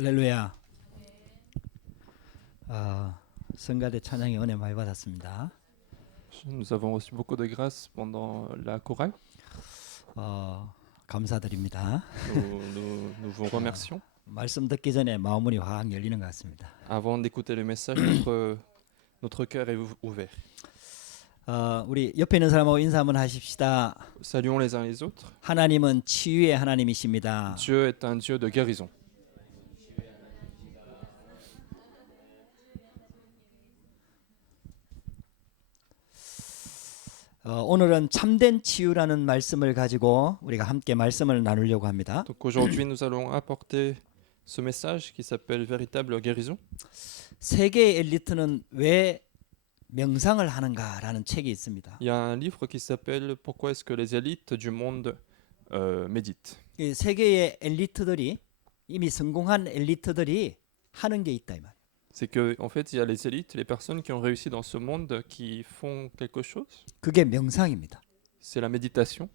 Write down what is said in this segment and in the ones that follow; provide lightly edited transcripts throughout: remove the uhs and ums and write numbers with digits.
할렐루야. 성가대 찬양의 은혜 많이 받았습니다. Nous avons reçu beaucoup de grâce pendant la chorale. 감사드립니다. Nous vous remercions. 말씀 듣기 전에 마음문이 확 열리는 것 같습니다. Avant d'écouter le message, notre cœur est ouvert. 우리 옆에 있는 사람하고 인사 한번 하십시다. Saluons les uns les autres. 하나님은 치유의 하나님이십니다. Dieu est un Dieu de guérison. 오늘은 참된 치유라는 말씀을 가지고 우리가 함께 말씀을 나누려고 합니다. Donc aujourd'hui, nous allons apporter ce message qui s'appelle véritable guérison. 세계의 엘리트는 왜 명상을 하는가라는 책이 있습니다. Il y a un livre qui s'appelle Pourquoi est-ce que les élites du monde méditent. 이 세계의 엘리트들이 이미 성공한 엘리트들이 하는 게 있다 이 말. C'est que en fait, il y a les élites, les personnes qui ont réussi dans ce monde qui font quelque chose. 그게 명상입니다. C'est la méditation.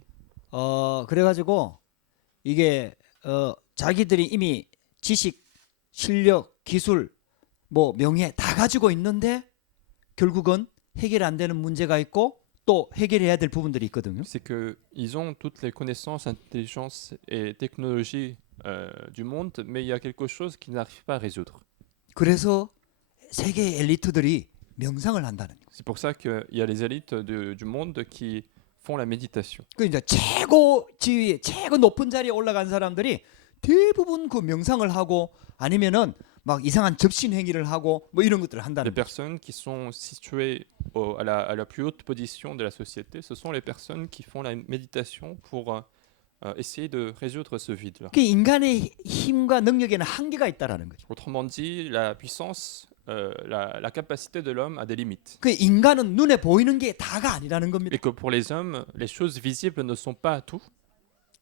그래가지고 이게 자기들이 이미 지식, 실력, 기술, 뭐 명예 다 가지고 있는데 결국은 해결 안 되는 문제가 있고 또 해결해야 될 부분들이 있거든요. C'est que ils ont toutes les connaissances, intelligence et technologie du monde, mais il y a quelque chose qu'ils n'arrivent pas à résoudre. 그래서 세계의 엘리트들이 명상을 한다는 거예요. C'est pour ça qu'il y a les élites du monde qui font la méditation. 그 이제 최고 지위, 최고 높은 자리에 올라간 사람들이 대부분 그 명상을 하고 아니면은 막 이상한 접신 행위를 하고 뭐 이런 것들을 Les 한다는 거예요. personnes qui sont situées à la plus haute position de la société, ce sont les personnes qui font la méditation pour essayer de résoudre ce vide-là. 그 인간의 힘과 능력에는 한계가 있다라는 거죠. Autrement dit, la puissance, la capacité de l'homme a des limites. 그 인간은 눈에 보이는 게 다가 아니라는 겁니다. Et que pour les hommes, les choses visibles ne sont pas tout.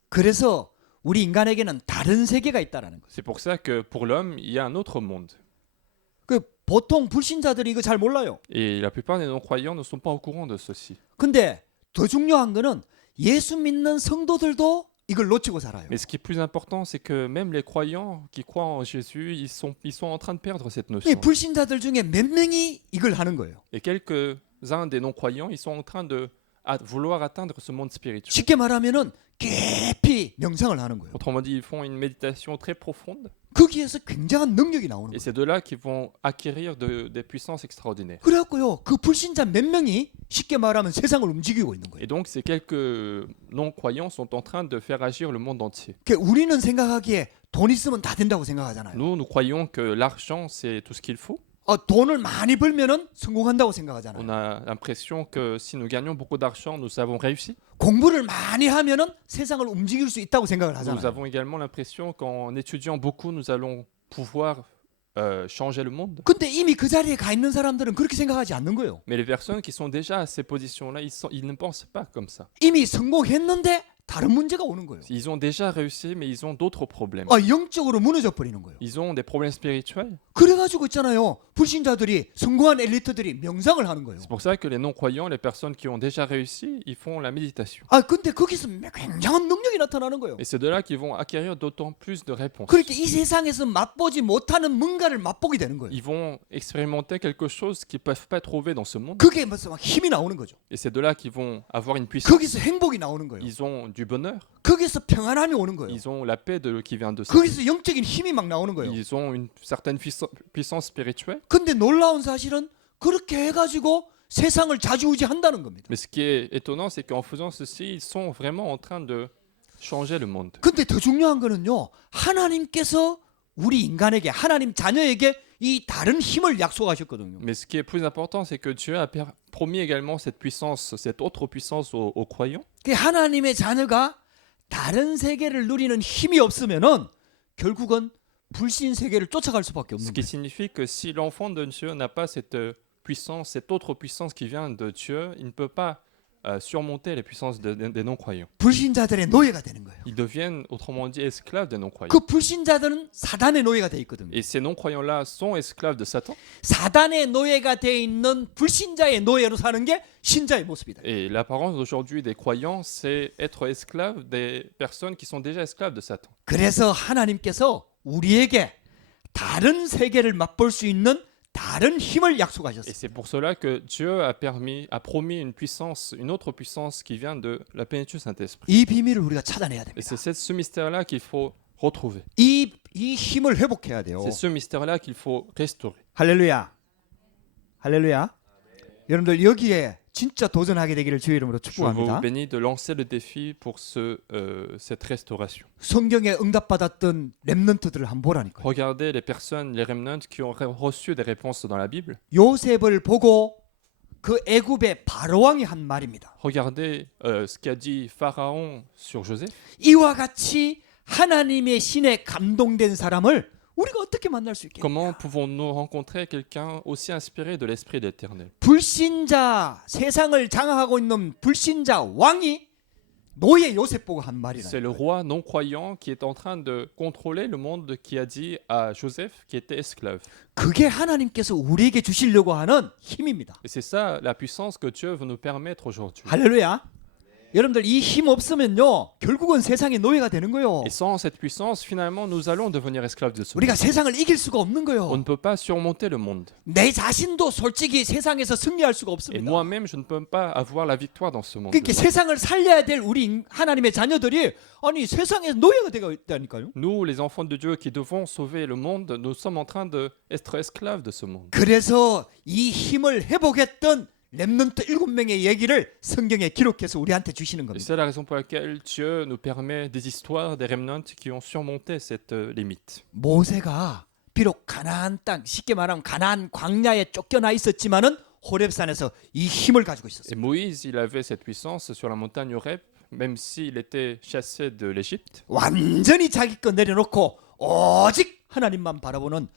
그래서 우리 인간에게는 다른 세계가 있다라는 거예요. C'est pour ça que pour l'homme, il y a un autre monde. 그 보통 불신자들이 이거 잘 몰라요. Et la plupart des non-croyants ne sont pas au courant de ceci. 근데 더 중요한 거는 예수 믿는 성도들도 이걸 놓치고 살아요. Mais ce qui est plus important, c'est que même les croyants qui croient en Jésus, ils sont en train de perdre cette 이 notion. 불신자들 중에 몇 명이 이걸 하는 거예요. Et quelques-uns des non-croyants, ils sont en train de vouloir atteindre ce monde spirituel. 쉽게 말하면은 깊이 명상을 하는 거예요. Autrement dit, ils font une méditation très profonde. 거기에서 굉장한 능력이 나오는 Et 거예요. c'est de là qu'ils vont acquérir des puissances extraordinaires. 그래갖고요, 그 불신자 몇 명이 쉽게 말하면 세상을 움직이고 있는 거예요. Et donc, ces quelques non-croyants sont en train de faire agir le monde entier. 우리는 생각하기에 돈 있으면 다 된다고 생각하잖아요. Nous croyons que l'argent, c'est tout ce qu'il faut. 돈을 많이 벌면은 성공한다고 On 생각하잖아요. a l'impression que si nous gagnons beaucoup d'argent, nous avons réussi. 공부를 많이 하면은 세상을 움직일 수 있다고 생각을 Nous 하잖아요. avons également l'impression qu'en étudiant beaucoup, nous allons pouvoir changer le monde. 근데 이미 그 자리에 가 있는 사람들은 그렇게 생각하지 않는 거예요. Mais les personnes qui sont déjà à ces positions-là, ils ne pensent pas comme ça. 이미 성공했는데 다른 문제가 오는 거예요. Ils ont déjà réussi, mais ils ont d'autres problèmes. 영적으로 무너져 버리는 거예요. Ils ont des problèmes spirituels. 그래가지고 있잖아요. 불신자들이 성공한 엘리트들이 명상을 하는 거예요. C'est pour ça que les non-croyants, les personnes qui ont déjà réussi, ils font la méditation. 근데 거기서 굉장한 능력이 나타나는 거예요. Et c'est de là qu'ils vont acquérir d'autant plus de réponses. 그렇게 이 세상에서 맛보지 못하는 뭔가를 맛보게 되는 거예요. Ils vont expérimenter quelque chose qu'ils ne peuvent pas trouver dans ce monde. 그게 무슨 막 힘이 나오는 거죠. Et c'est de là qu'ils vont avoir une puissance. 거기서 행복이 나오는 거예요. Ils ont du bonheur. 거기서 평안함이 오는 거예요. Ils ont la paix qui vient de ça. 거기서 영적인 힘이 막 나오는 거예요. Ils ont une certaine puissance spirituelle. 근데 놀라운 사실은 그렇게 해가지고 세상을 좌지우지한다는 겁니다. Mais ce qui est étonnant, c'est qu'en faisant ceci, ils sont vraiment en train de changer le monde. 근데 더 중요한 거는요. 하나님께서 우리 인간에게 하나님 자녀에게 이 다른 힘을 약속하셨거든요. Mais ce qui est plus important, c'est que Dieu a promis également cette puissance, cette autre puissance aux croyants. 그 하나님의 자녀가 다른 세계를 누리는 힘이 없으면은 결국은 불신 세계를 쫓아갈 수밖에 Ce 없는 qui 거예요. signifie que si l'enfant de Dieu n'a pas cette puissance, cette autre puissance qui vient de Dieu, il ne peut pas surmonter les puissances des non-croyants. 불신자들의 노예가 되는 거예요. Ils deviennent, autrement dit, esclaves des non-croyants. 그 불신자들은 사단의 노예가 돼 있거든요. Et ces non-croyants-là sont esclaves de Satan. 사단의 노예가 돼 있는 불신자의 노예로 사는 게 신자의 모습이다. Et l'apparence d'aujourd'hui des croyants, c'est être esclave des personnes qui sont déjà esclaves de Satan. 그래서 하나님께서 우리에게 다른 세계를 맛볼 수 있는 다른 힘을 Et 약속하셨어요. c'est pour cela que Dieu a promis une autre puissance qui vient de la plénitude du Saint-Esprit. 이 비밀을 우리가 찾아내야 Et 됩니다. c'est ce mystère-là qu'il faut retrouver. 이 힘을 회복해야 돼요. C'est ce mystère-là qu'il faut restaurer. 할렐루야. 할렐루야. 여러분들 여기에 진짜 도전하게 되기를 주의 이름으로 Je vous 축복합니다. bénis de lancer le défi pour cette restauration. 성경에 응답받았던 렘넌트들을 한번 보라니까요. Regardez les personnes, les remnants qui ont reçu des réponses dans la Bible. 요셉을 보고 그 애굽의 바로왕이 한 말입니다. Regardez ce qu'a dit Pharaon sur Joseph. 이와 같이 하나님의 신에 감동된 사람을 우리가 어떻게 만날 수 있겠냐? Comment pouvons-nous rencontrer quelqu'un aussi inspiré de l'Esprit de l'Éternel? 불신자, 세상을 장악하고 있는 불신자 왕이 노예 요셉 보고 한 말이라. C'est le roi non-croyant qui est en train de contrôler le monde qui a dit à Joseph qui était esclave. 그게 하나님께서 우리에게 주시려고 하는 힘입니다. Et c'est ça la puissance que Dieu veut nous permettre aujourd'hui. 할렐루야. 여러분들 이 힘 없으면요 결국은 세상의 노예가 되는 거예요. Et sans cette puissance, finalement, nous allons devenir esclaves de ce monde. 우리가 세상을 이길 수가 없는 On 거예요. ne peut pas surmonter le monde. 내 자신도 솔직히 세상에서 승리할 수가 Et 없습니다. moi-même, je ne peux pas avoir la victoire dans ce monde. 그러니까 세상을 살려야 될 우리 하나님의 자녀들이 아니 세상에서 노예가 되고 있다니까요. Nous, les enfants de Dieu qui devons sauver le monde, nous sommes en train d'être esclaves de ce monde. 그래서 이 힘을 회복했던 렘넌트 7명의 얘기를 성경에 기록해서 우리한테 주시는 Et 겁니다. c'est la raison pour laquelle Dieu nous permet des histoires des remnants qui ont surmonté cette limite. 모세가 비록 가나안 땅 쉽게 말하면 가나안 광야에 쫓겨나 있었지만은 호렙산에서 이 힘을 가지고 Et 있었어요. Moïse, il avait cette puissance sur la montagne Horeb, même s'il était chassé de l'Égypte. 완전히 자기 것 내려놓고 오직 하나님만 바라보는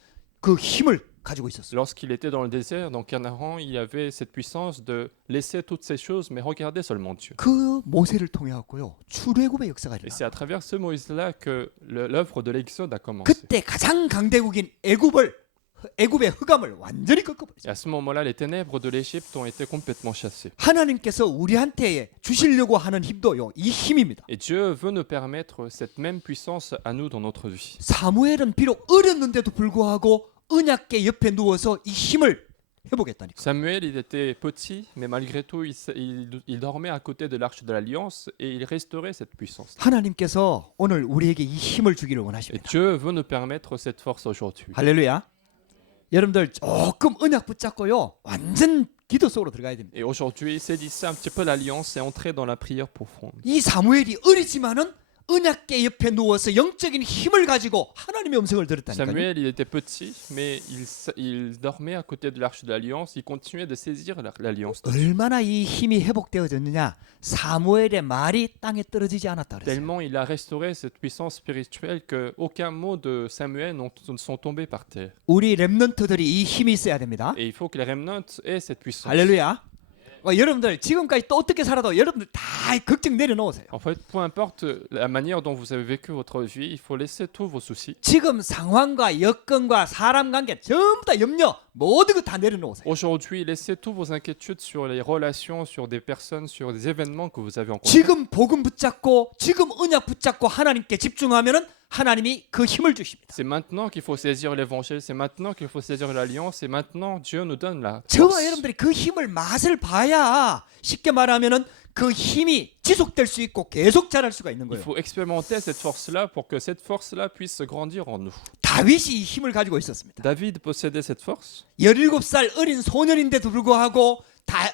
그 힘을 가지고 있었어요. Lorsqu'il était dans le désert, dans Canaan, il avait cette puissance de laisser toutes ces choses, mais regarder seulement Dieu. 그 모세를 통해 갖고요 출애굽의 역사가 Et c'est 일어나. à travers ce Moïse-là que l'œuvre de l'Exode a commencé. 그때 가장 강대국인 애굽의 흑암을 완전히 Et 꺾어버렸어요. à ce moment-là, les ténèbres de l'Égypte ont été complètement chassées. 하나님께서 우리한테 주시려고 하는 힘도요 이 힘입니다. Et Dieu veut nous permettre cette même puissance à nous dans notre vie. 사무엘은 비록 어렸는데도 불구하고 언약궤 옆에 누워서 이 힘을 회복했다니까. Samuel, il était petit, mais malgré tout, il dormait à côté de l'arche de l'Alliance et il restaurait cette puissance. 하나님께서 오늘 우리에게 이 힘을 주기를 Et 원하십니다. Dieu veut nous permettre cette force aujourd'hui. 할렐루야. 여러분들 조금 언약 붙잡고요 완전 기도 속으로 들어가야 됩니다. Et aujourd'hui, saisissez un petit peu l'Alliance et entrez dans la prière profonde. 이 사무엘이 어리지만은 언약궤 옆에 누워서 영적인 힘을 가지고 하나님의 음성을 들었다니까요. Samuel, il était petit, mais il dormait à côté de l'arche de l'Alliance. Il continuait de saisir l'Alliance. de Dieu. 얼마나 이 힘이 회복되어졌느냐? 사무엘의 말이 땅에 떨어지지 않았다 그랬어요. Tellement il a restauré cette puissance spirituelle que aucun mot de Samuel ne sont tombés par terre. 우리 렘넌트들이 이 힘이 있어야 됩니다. Et il faut que les remnants aient cette puissance. 할렐루야. 여러분들 지금까지 또 어떻게 살아도 여러분들 다 걱정 내려놓으세요. En fait, peu importe la manière dont vous avez vécu votre vie, il faut laisser tous vos soucis. 지금 상황과 여건과 사람 관계 전부 다 염려 모든 거 다 내려놓으세요. Aujourd'hui, laissez tous vos inquiétudes sur les relations, sur des personnes, sur des événements que vous avez en contact. 지금 복음 붙잡고 지금 언약 붙잡고 하나님께 집중하면은 하나님이 그 힘을 주십니다. C'est maintenant qu'il faut saisir l'évangile, c'est maintenant qu'il faut saisir l'alliance, et maintenant Dieu nous donne la 저와 force. 여러분들이 그 힘을 맛을 봐야 쉽게 말하면은 그 힘이 지속될 수 있고 계속 자랄 수가 있는 Il 거예요. faut expérimenter cette force-là pour que cette force-là puisse grandir en nous. 다윗이 이 힘을 가지고 있었습니다. David possédait cette force. 17살 어린 소년인데도 불구하고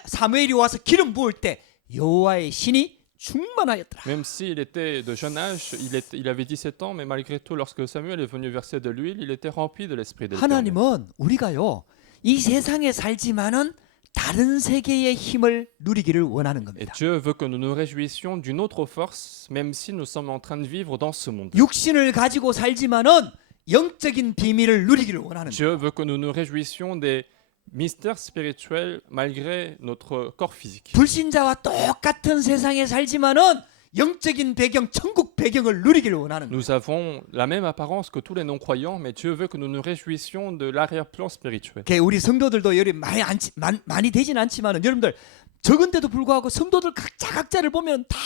사무엘이 와서 기름 부을 때 여호와의 신이 충만하였더라. Même s'il était de jeune âge, il avait 17 ans, mais malgré tout, lorsque Samuel est venu verser de l'huile, il était rempli de l'Esprit de l'Éternel. 하나님은 우리가요 이 세상에 살지만은 다른 세계의 힘을 누리기를 원하는 Et 겁니다. Dieu veut que nous nous réjouissions d'une autre force, même si nous sommes en train de vivre dans ce monde. 육신을 가지고 살지만은 영적인 비밀을 누리기를 원하는 거예요. Dieu veut que nous nous réjouissions des mystères spirituels malgré notre corps physique. 불신자와 똑같은 세상에 살지만은 영적인 배경, 천국 배경을 누리기를 원하는 거예요. Nous avons la même apparence que tous les non-croyants, mais Dieu veut que nous nous réjouissions de l'arrière-plan spirituel. 우리 성도들도 여기 많이 되진 않지만은 여러분들 적은데도 불구하고 성도들 각자를 보면 다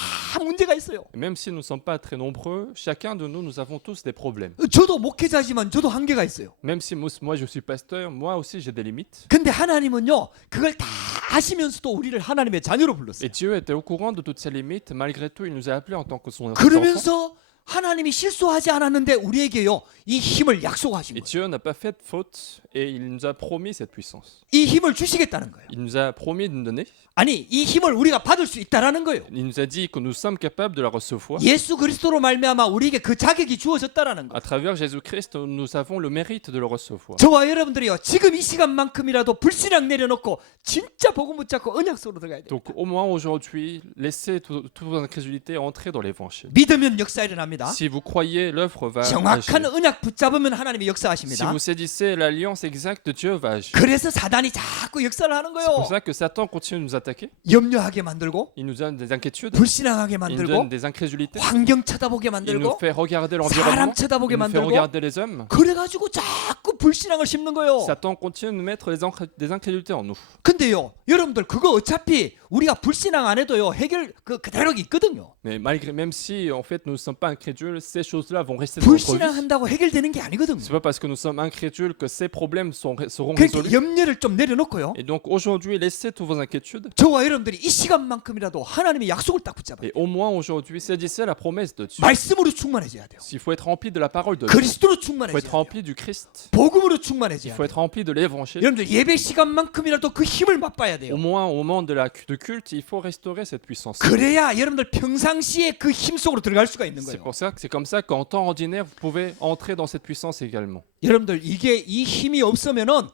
문제가 있어요. Et même si nous ne sommes pas très nombreux, chacun de nous, nous avons tous des problèmes. 저도 목회자지만 저도 한계가 있어요. Même si moi je suis pasteur, moi aussi j'ai des limites. 근데 하나님은요 그걸 다 아시면서도 우리를 하나님의 자녀로 불렀어요. Et Dieu était au courant de toutes ces limites, malgré tout, il nous a appelés en tant que son enfant. 그러면서 하나님이 실수하지 않았는데 우리에게요 이 힘을 약속하신 Et 거예요. Dieu n'a pas fait de faute et il nous a promis cette puissance. 이 힘을 주시겠다는 거예요. Il nous a promis de nous donner. 아니 이 힘을 우리가 받을 수 있다라는 거예요. Il nous a dit que nous sommes capables de la recevoir. 예수 그리스도로 말미암아 우리에게 그 자격이 주어졌다라는 거예요. À travers Jésus-Christ, nous avons le mérite de le recevoir. 저와 여러분들이요 지금 이 시간만큼이라도 불신앙 내려놓고 진짜 복음 붙잡고 언약 속으로 들어가야 돼요. Donc au moins aujourd'hui, laissez toute vos incrédulités entrer dans l'évangile. 믿으면 역사 일어납니다. Si vous croyez, l'œuvre va 정확한 agir. 언약 붙잡으면 하나님이 Si 역사하십니다. vous saisissez l'alliance exacte, Dieu va agir. 그래서 사단이 자꾸 역사를 하는 C'est pour 거예요. ça que Satan continue de nous attaquer. 염려하게 만들고 Il nous donne des inquiétudes, 불신앙하게 il nous 만들고 donne des incrédulités, 환경 쳐다보게 il nous 만들고 fait regarder 사람 l'environnement, 쳐다보게 il nous fait 만들고 regarder les hommes. 그래가지고 자꾸 불신앙을 심는 거예요. Satan continue de nous mettre des incrédulités en nous. 근데요 여러분들 그거 어차피 우리가 불신앙 안 해도요 해결 그대로 있거든요. Mais même si en fait nous ne sommes pas incrédules, ces choses-là vont rester dans notre vie. 불신앙한다고 해결되는 게 아니거든요. C'est pas parce que nous sommes incrédules que ces problèmes seront 그러니까 résolus. 염려를 좀 내려놓고요. Et donc aujourd'hui, laissez toutes vos inquiétudes. 저와 여러분들이 이 시간만큼이라도 하나님의 약속을 딱 붙잡아요. Et au moins aujourd'hui, saisissez la promesse de Dieu. 말씀으로 충만해져야 돼요. Il faut être rempli de la parole de Dieu. 그리스도로 Il faut être 충만해져야 돼요. rempli du Christ. 복음으로 Il 충만해져야 faut 돼요. être rempli de l'évangile. 여러분들 예배 시간만큼이라도 그 힘을 맛봐야 Au 돼요. moins au moment de culte, il faut restaurer cette puissance. 그래야 여러분들 평상시에 그 힘 속으로 들어갈 수가 있는 C'est 거예요. pour ça que c'est comme ça qu'en temps ordinaire, vous pouvez entrer dans cette puissance également. 여러분들 이게 이 힘이 없으면은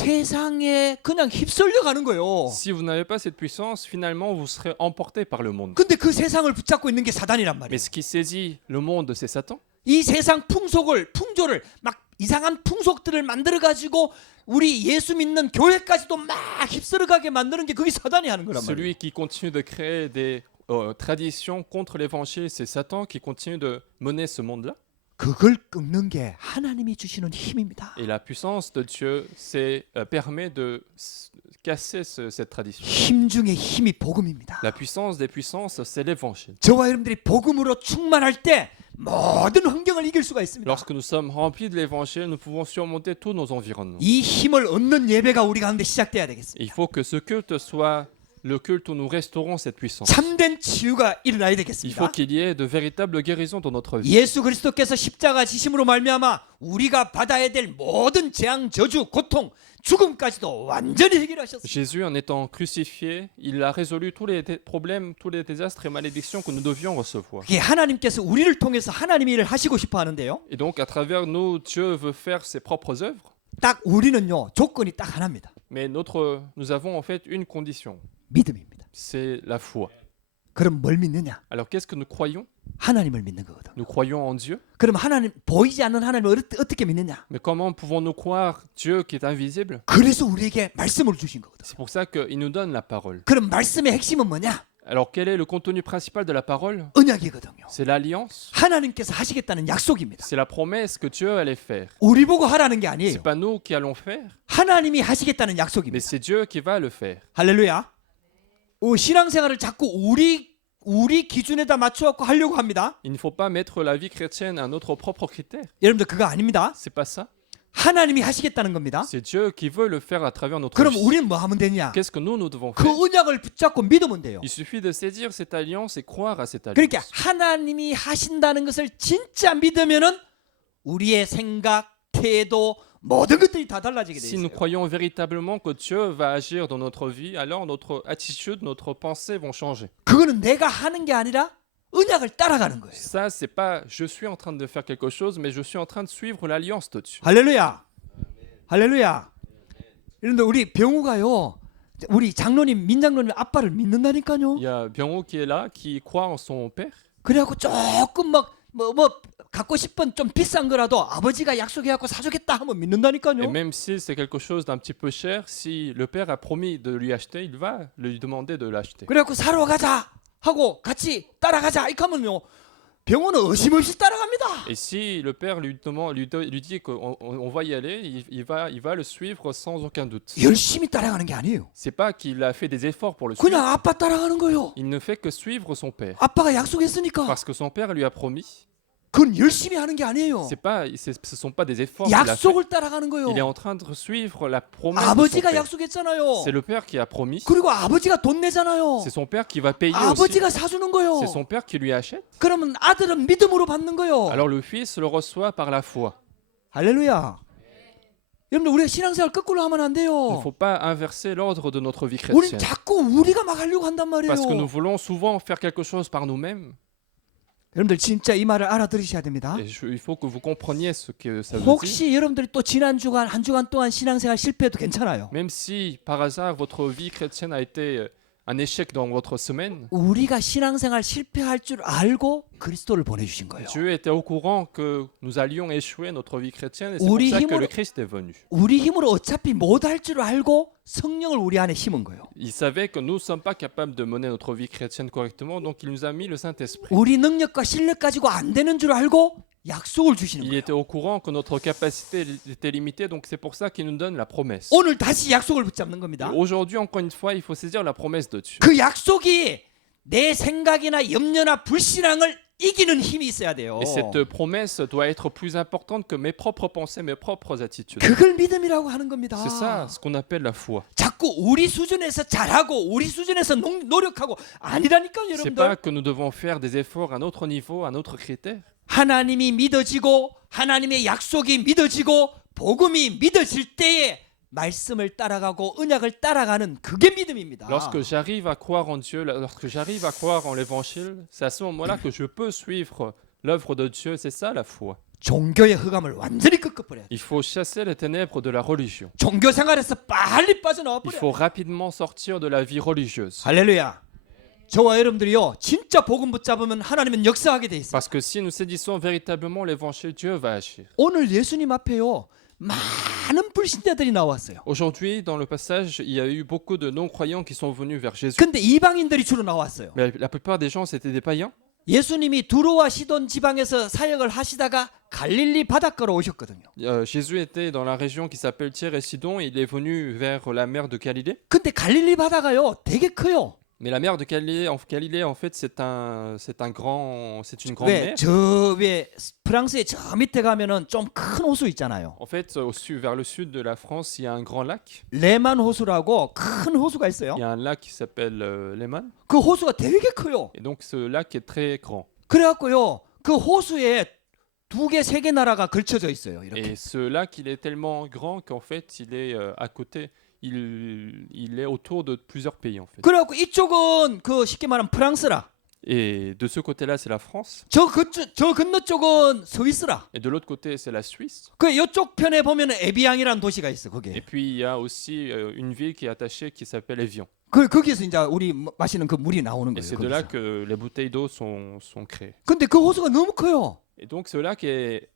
세상에 그냥 휩쓸려 가는 거예요. Si vous n'avez pas cette puissance, finalement, vous serez emporté par le monde. 근데 그 세상을 붙잡고 있는 게 사단이란 말이에요. Mais ce qui saisit le monde, c'est Satan. 이 세상 풍조를 막 이상한 풍속들을 만들어 가지고 우리 예수 믿는 교회까지도 막 휩쓸어 가게 만드는 게 그게 사단이 하는 거란 말이에요. Celui qui continue de créer des traditions contre l'évangile, c'est Satan qui continue de mener ce monde-là. 그걸 끊는 게 하나님이 주시는 힘입니다. Et la puissance de Dieu permet de casser cette tradition. 힘 중에 힘이 복음입니다. La puissance des puissances, c'est l'évangile. 저와 여러분들이 복음으로 충만할 때 모든 환경을 이길 수가 있습니다. Lorsque nous sommes remplis de l'évangile, nous pouvons surmonter tous nos environnements. 이 힘을 얻는 예배가 우리 가운데 시작돼야 되겠습니다. Il faut que ce culte soit le culte où nous restaurons cette puissance. 참된 치유가 일어나야 Il 되겠습니다. faut qu'il y ait de véritables guérisons dans notre vie. 예수 그리스도께서 십자가 지심으로 말미암아 우리가 받아야 될 모든 재앙, 저주, 고통, 죽음까지도 완전히 해결하셨습니다. Jésus, en étant crucifié, il a résolu tous les problèmes, tous les désastres et malédictions que nous devions recevoir. 이게 하나님께서 우리를 통해서 하나님의 일을 하시고 싶어 하는데요. Et donc, à travers nous, Dieu veut faire ses propres œuvres, 딱 우리는요 조건이 딱 하나입니다. mais nous avons en fait une condition, 믿음입니다. c'est la foi. 그럼 뭘 믿느냐? Alors, qu'est-ce que nous croyons? 하나님을 믿는 거거든. Nous croyons en Dieu, 그럼 하나님 보이지 않는 하나님을 어떻게 믿느냐? mais comment pouvons-nous croire Dieu qui est invisible? 그래서 우리에게 말씀을 주신 거거든. C'est pour ça qu'il nous donne la parole. 그럼 말씀의 핵심은 뭐냐? Alors, quel est le contenu principal de la parole? 언약이거든요. C'est l'alliance, 하나님께서 하시겠다는 약속입니다. c'est la promesse que Dieu allait faire. 우리 보고 하라는 게 C'est 아니에요. pas nous qui allons faire, 하나님이 하시겠다는 mais 약속입니다. c'est Dieu qui va le faire. 할렐루야. 신앙생활을 자꾸 우리 기준에다 맞춰갖고 하려고 합니다. Il ne faut pas mettre la vie chrétienne à notre propre critère. 여러분들 그거 아닙니다. C'est pas ça. 하나님이 하시겠다는 겁니다. C'est Dieu qui veut le faire à travers notre 그럼 vie. 우리는 뭐 하면 되냐? Qu'est-ce que nous devons 그 faire? 언약을 붙잡고 믿으면 돼요. Il suffit de saisir cette alliance et croire à cette 그러니까 alliance. 하나님이 하신다는 것을 진짜 믿으면은 우리의 생각, 태도, 모든 것들이 다 달라지게 돼 Si nous 있어요. croyons véritablement que Dieu va agir dans notre vie, alors notre attitude, notre pensée vont changer. 그거는 내가 하는 게 아니라 언약을 따라가는 거예요. Ça, c'est pas je suis en train de faire quelque chose, mais je suis en train de suivre l'alliance de Dieu. 할렐루야. 할렐루야. 그런데 우리 병우가요. 우리 장로님, 민장로님 아빠를 믿는다니까요. Il y a Bianro qui est là, qui croit en son père. 그래갖고 조금 뭐 갖고 싶은 좀 비싼 거라도 아버지가 약속해갖고 사주겠다 하면 Et 믿는다니까요. même si c'est quelque chose d'un petit peu cher, si le père a promis de lui acheter, il va lui demander de l'acheter. 그래갖고 사러 가자. 하고 같이 따라가자 이렇게 하면요 병원은 의심없이 따라갑니다. Et si le père lui demande, lui dit qu'on va y aller, il va le suivre sans aucun doute. 열심히 따라가는 게 아니에요. C'est pas qu'il a fait des efforts pour le suivre. 그냥 아빠 따라가는 거예요. Il ne fait que suivre son père. 아빠가 약속했으니까 Parce que son père lui a promis. 그건 열심히 하는 게 아니에요. Ce sont pas des efforts qu'il a fait. 약속을 따라가는 거예요. Il est en train de suivre la promesse de son 아버지가 père. 약속했잖아요. C'est le père qui a promis. 그리고 아버지가 돈 내잖아요. C'est son père qui va payer aussi. 아버지가 사주는 거예요. C'est son père qui lui achète. 그러면 아들은 믿음으로 받는 거예요. Alors le fils le reçoit par la foi. 할렐루야. 여러분들 우리가 신앙생활 거꾸로 하면 안 Il ne 돼요. faut pas inverser l'ordre de notre vie 우린 chrétienne. 자꾸 우리가 막 하려고 한단 말이에요. Parce que nous voulons souvent faire quelque chose par nous-mêmes. 여러분들 진짜 이 말을 알아들으셔야 됩니다. Et il faut que vous compreniez ce que ça veut dire. 혹시 여러분들이 또 지난 주간 한 주간 동안 신앙생활 실패해도 괜찮아요. Même si par hasard votre vie chrétienne a été un échec dans votre semaine, 우리가 신앙생활 실패할 줄 알고 그리스도를 보내주신 거예요. Dieu était au courant que nous allions échouer notre vie chrétienne et c'est pour 우리 ça que 힘으로- le Christ est venu. 우리 힘으로 어차피 못할 줄 알고 성령을 우리 안에 심은 거예요. Il savait que nous ne sommes pas capables de mener notre vie chrétienne correctement, donc il nous a mis le Saint-Esprit. 우리 능력과 실력 가지고 안 되는 줄 알고 약속을 주시는 Il 거예요. était au courant que notre capacité était limitée, donc c'est pour ça qu'il nous donne la promesse. 오늘 다시 약속을 붙잡는 겁니다. Aujourd'hui, encore une fois, il faut saisir la promesse de Dieu. 그 약속이 내 생각이나 염려나 불신앙을 이기는 힘이 있어야 돼요. Et cette promesse doit être plus importante que mes propres pensées, mes propres attitudes. 그걸 믿음이라고 하는 겁니다. C'est ça ce qu'on appelle la foi. 자꾸 우리 수준에서 잘하고 우리 수준에서 노력하고 아니라니까요, C'est pas 여러분들. que nous devons faire des efforts à notre niveau, à notre critère. 하나님이 믿어지고 하나님의 약속이 믿어지고 복음이 믿어질 때에 말씀을 따라가고 언약을 따라가는 그게 믿음입니다. Lorsque j'arrive à croire en Dieu, lorsque j'arrive à croire en l'évangile, c'est à ce moment-là que je peux suivre l'œuvre de Dieu. C'est ça la foi. 종교의 흑암을 완전히 꺾어버려야 돼. Il faut chasser les ténèbres de la religion. 종교 생활에서 빨리 빠져나와 Il 버려. faut rapidement sortir de la vie religieuse. 할렐루야. 저와 여러분들이요 진짜 복음 붙잡으면 하나님은 역사하게 돼 있어요. Parce que si nous saisissons véritablement l'évangile, Dieu va agir. 오늘 예수님 앞에요 많은 불신자들이 나왔어요. Aujourd'hui, dans le passage, il y a eu beaucoup de non-croyants qui sont venus vers Jésus. 근데 이방인들이 주로 나왔어요. Mais la plupart des gens, c'était des païens. 예수님이 두로와 시돈 지방에서 사역을 하시다가 갈릴리 바닷가로 오셨거든요. Jésus était dans la région qui s'appelle Tyr et Sidon. Et il est venu vers la mer de Galilée. 근데 갈릴리 바다가요 되게 커요. Mais la mer de Galilée, en fait, c'est une grande mer. 왜 프랑스의 저 밑에 가면은 좀 큰 호수 있잖아요. En fait, vers le sud de la France, il y a un grand lac. 레만 호수라고 큰 호수가 있어요. Il y a un lac qui s'appelle Léman. 그 호수가 되게 커요. Et donc, ce lac est très grand. 그래갖고요 그 호수에 두 개, 세 개 나라가 걸쳐져 있어요. 이렇게. Et ce lac, il est tellement grand qu'en fait, il est à côté. Il est autour de plusieurs pays, en fait. 그래갖고 이쪽은 그 쉽게 말하면 프랑스라. Et de ce côté-là, c'est la France. 저 건너 쪽은 스위스라. Et de l'autre côté, c'est la Suisse. 그 이쪽 편에 보면 에비앙이라는 도시가 있어 Et 거기에. puis, il y a aussi une ville qui est attachée qui s'appelle Évian. 거기에서 이제 우리 마시는 그 물이 나오는 Et 거예요. c'est de là 거기서. que les bouteilles d'eau sont créées. 근데 그 호수가 너무 커요. Et donc, ce lac est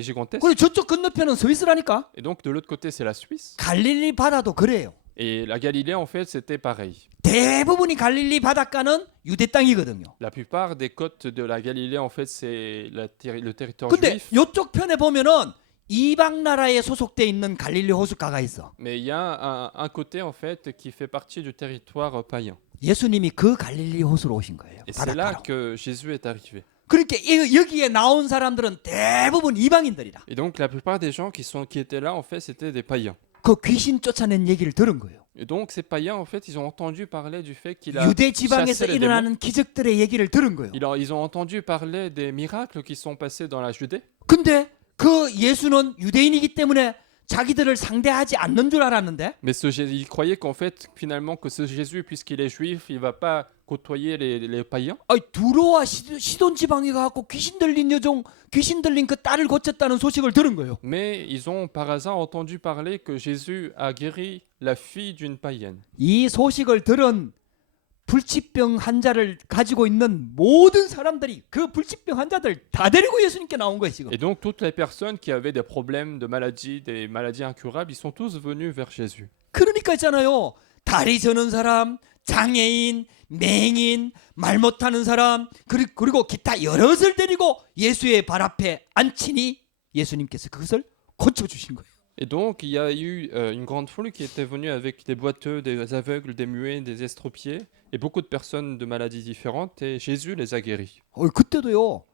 gigantesque. 그리고 저쪽 건너편은 스위스라니까. Et donc, de l'autre côté, c'est la Suisse. 갈릴리 바다도 그래요. Et la Galilée, en fait, c'était pareil. 대부분이 갈릴리 바닷가는 유대 땅이거든요. La plupart des côtes de la Galilée, en fait, c'est le territoire 근데 juif. 이쪽 편에 보면은 이방 나라에 소속돼 있는 갈릴리 호숫가가 있어. Mais il y a un côté, en fait, qui fait partie du territoire païen. 예수님이 그 갈릴리 호수로 오신 거예요. Et c'est là 바닷가로. que Jésus est arrivé. 그러니까 여기에 나온 사람들은 대부분 이방인들이라. Et donc, la plupart des gens qui étaient là, en fait, c'était des païens. 그 귀신 쫓아낸 얘기를 들은 거예요. Et donc, ces païens, en fait, ils ont entendu parler du fait qu'il a 유대 지방에서 chassé les démons. 일어나는 기적들의 얘기를 들은 거예요. Ils ont entendu parler des miracles qui sont passés dans la Judée. 근데 그 예수는 유대인이기 때문에 자기들을 상대하지 않는 줄 알았는데 Mais ils croyaient qu'en fait, finalement, que ce Jésus, puisqu'il est juif, il ne va pas côtoyer les païens. 두로와 시돈 지방에 가고 귀신 들린 귀신 들린 그 딸을 고쳤다는 소식을 들은 거예요. Mais ils ont par hasard entendu parler que Jésus a guéri la fille d'une païenne. 이 소식을 들은 불치병 환자를 가지고 있는 모든 사람들이 그 불치병 환자들 다 데리고 예수님께 나온 거예요 지금. Et donc, toutes les personnes qui avaient des problèmes de maladie, des maladies incurables, ils sont tous venus vers Jésus. 그러니까 있잖아요. 다리 저는 사람, 장애인, 맹인, 말 못하는 사람 그리고 기타 여럿을 데리고 예수의 발 앞에 앉히니 예수님께서 그것을 고쳐주신 거예요. Et donc, il y a eu une grande foule qui était venue avec des boiteux, des aveugles, des muets, des estropiés, et beaucoup de personnes de maladies différentes, et Jésus les a guéris. 그때도요.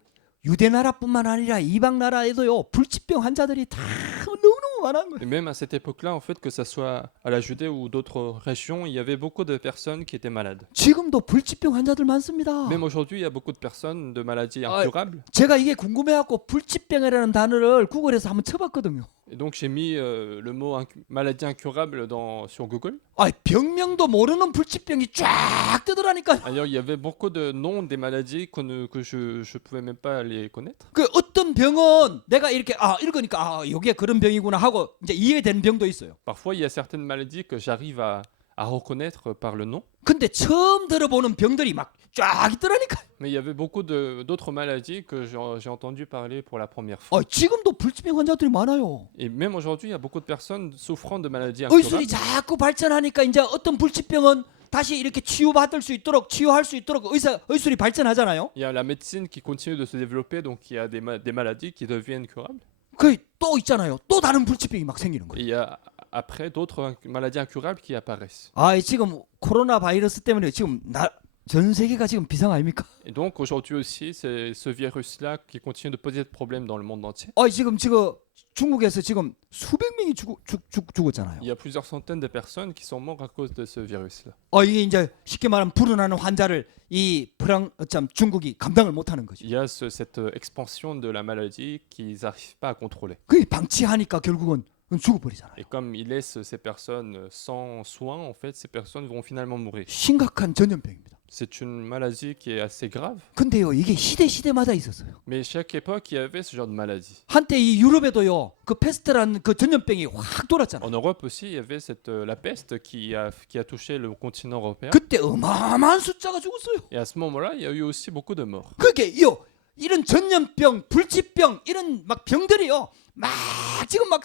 유대 나라뿐만 아니라 이방 나라에도요. 불치병 환자들이 다 너무너무 많은 거예요. Et même à cette époque-là, en fait, que ce soit à la Judée ou d'autres régions, il y avait beaucoup de personnes qui étaient malades. 지금도 불치병 환자들 많습니다. Même aujourd'hui, il y a beaucoup de personnes de maladies Ah, incurables. 제가 이게 궁금해갖고 불치병이라는 단어를 구글에서 한번 쳐봤거든요. Et donc, j'ai mis le mot maladie incurable sur Google. 병명도 모르는 불치병이 쫙 뜨더라니까요. D'ailleurs, il y avait beaucoup de noms des maladies que je ne pouvais même pas les connaître. 그 어떤 병은 내가 이렇게 읽으니까 이게 그런 병이구나 하고 이제 이해되는 병도 있어요. Parfois, il y a certaines maladies que j'arrive à reconnaître par le nom. 근데 처음 들어보는 병들이 막 쫙 있더라니까. Mais il y avait beaucoup d'autres maladies que j'ai entendu parler pour la première fois. 지금도 불치병 환자들이 많아요. Et même aujourd'hui, il y a beaucoup de personnes souffrant de maladies 의술이 incurables. 자꾸 발전하니까 이제 어떤 불치병은 다시 이렇게 치유할 수 있도록 의술이 발전하잖아요. Il y a la médecine qui continue de se développer, donc il y a des maladies qui deviennent curables. 그 또 있잖아요. 또 다른 불치병이 막 생기는 Et 거예요. il y a après d'autres maladies incurables qui apparaissent. 지금 코로나 바이러스 때문에 지금 전 세계가 지금 비상 아닙니까? Et donc aujourd'hui aussi, c'est ce virus-là qui continue de poser des problèmes dans le monde entier. 지금 중국에서 지금 수백 명이 죽었잖아요. Il y a plusieurs centaines de personnes qui sont mortes à cause de ce virus-là. 이게 이제 쉽게 말하면 불어나는 환자를 중국이 감당을 못하는 거죠. Il y a cette expansion de la maladie qu'ils n'arrivent pas à contrôler. 그 방치하니까 결국은 죽어버리잖아요. Et comme ils laissent ces personnes sans soins, en fait, ces personnes vont finalement mourir. 심각한 전염병입니다. C'est une maladie qui est assez grave, 근데요, 이게 시대마다 있었어요. mais chaque époque, il y avait ce genre de maladie. 한때 이 유럽에도요, 그 페스트라는 그 전염병이 확 돌았잖아요. En Europe aussi, il y avait la peste qui a touché le continent européen. 그때 어마어마한 숫자가 죽었어요. Et à ce moment-là, il y a eu aussi beaucoup de morts. 그게 이런 전염병, 불치병 이런 막 병들이요, 막 지금 막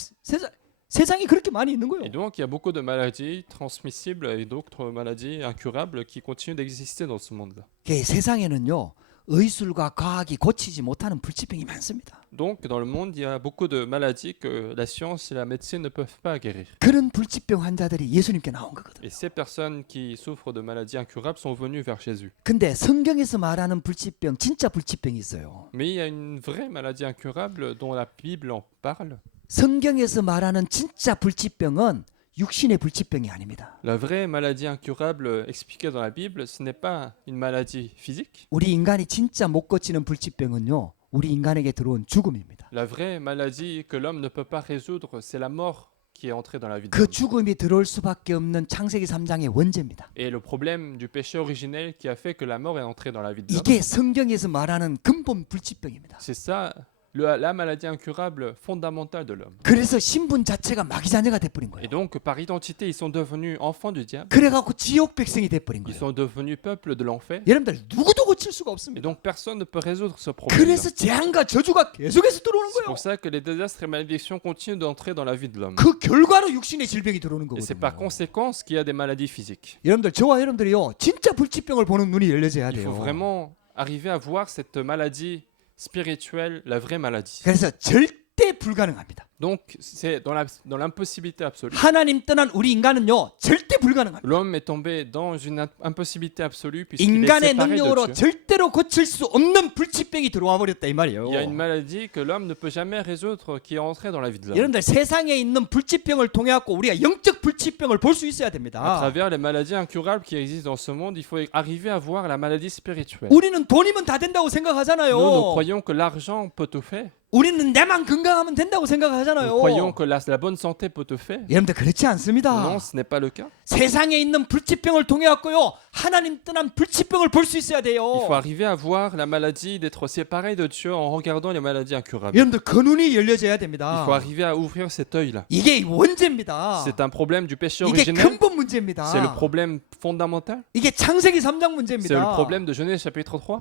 세상에 그렇게 많이 있는 거예요. Et donc, il y a beaucoup de maladies transmissibles et d'autres maladies incurables qui continuent d'exister dans ce monde-là. 세상에는요, 의술과 과학이 고치지 못하는 불치병이 많습니다. Donc, dans le monde, il y a beaucoup de maladies que la science et la médecine ne peuvent pas guérir. 그런 불치병 환자들이 예수님께 나온 거거든요. Et ces personnes qui souffrent de maladies incurables sont venues vers Jésus. 근데 성경에서 말하는 불치병, 진짜 불치병이 있어요. Mais il y a une vraie maladie incurable dont la Bible en parle. 성경에서 말하는 진짜 불치병은 육신의 불치병이 아닙니다. La vraie maladie incurable expliquée dans la Bible, ce n'est pas une maladie physique. 우리 인간이 진짜 못 고치는 불치병은요, 우리 인간에게 들어온 죽음입니다. La vraie maladie que l'homme ne peut pas résoudre, c'est la mort qui est entrée dans la vie de 그 l'homme. 죽음이 들어올 수밖에 없는 창세기 3장의 원죄입니다. Et le problème du péché originel qui a fait que la mort est entrée dans la vie de l'homme, 이게 성경에서 말하는 근본 불치병입니다. c'est ça, la maladie incurable fondamentale de l'homme. 그래서 신분 자체가 마귀자녀가 돼버린 Et 거예요. donc, par identité, ils sont devenus enfants du diable. 그래갖고 지옥 백성이 돼버린 Ils 거예요. sont devenus peuple de l'enfer. 여러분들 누구도 고칠 수가 Et 없습니다. donc, personne ne peut résoudre ce problème. 그래서 재앙과 저주가 계속해서 들어오는 C'est 거예요. pour ça que les désastres et malédictions continuent d'entrer dans la vie de l'homme. 그 결과로 육신의 질병이 들어오는 Et c'est par 거거든요. conséquence qu'il y a des maladies physiques. 여러분들 저와 여러분들이요 진짜 불치병을 보는 눈이 열려져야 Il faut 돼요. vraiment arriver à voir cette maladie spirituelle, la vraie maladie. 그래서 절대 불가능합니다. Donc, c'est dans l'impossibilité absolue. 하나님 떠난 우리 인간은요 절대 불가능합니다. L'homme est tombé dans une impossibilité absolue puisqu'il est 인간의 séparé de 능력으로 Dieu. 절대로 고칠 수 없는 불치병이 들어와 버렸다 이 말이에요. Il y a une maladie que l'homme ne peut jamais résoudre qui est entrée dans la vie de l'homme. 여러분들 세상에 있는 불치병을 통해 갖고 우리가 영적 불치병을 볼 수 있어야 À 됩니다. travers les maladies incurables qui existent dans ce monde, il faut arriver à voir la maladie spirituelle. 우리는 돈이면 다 된다고 생각하잖아요. Nous croyons que l'argent peut tout faire. 우리는 내만 건강하면 된다고 Nous 생각하잖아요. croyons que la bonne santé peut tout faire. 여러분들 그렇지 않습니다. Non, ce n'est pas le cas. 세상에 있는 불치병을 통해 갖고요 하나님 떠난 불치병을 볼 수 있어야 돼요. Il faut arriver à voir la maladie d'être séparé de Dieu en regardant les maladies incurables. 여러분들 그 눈이 열려져야 Il 됩니다. faut arriver à ouvrir cet œil-là. 이게 원죄입니다. C'est un problème du péché 이게 originel. 근본 문제입니다. C'est le problème fondamental. 이게 창세기 3장 C'est 문제입니다. le problème de Genèse chapitre 3.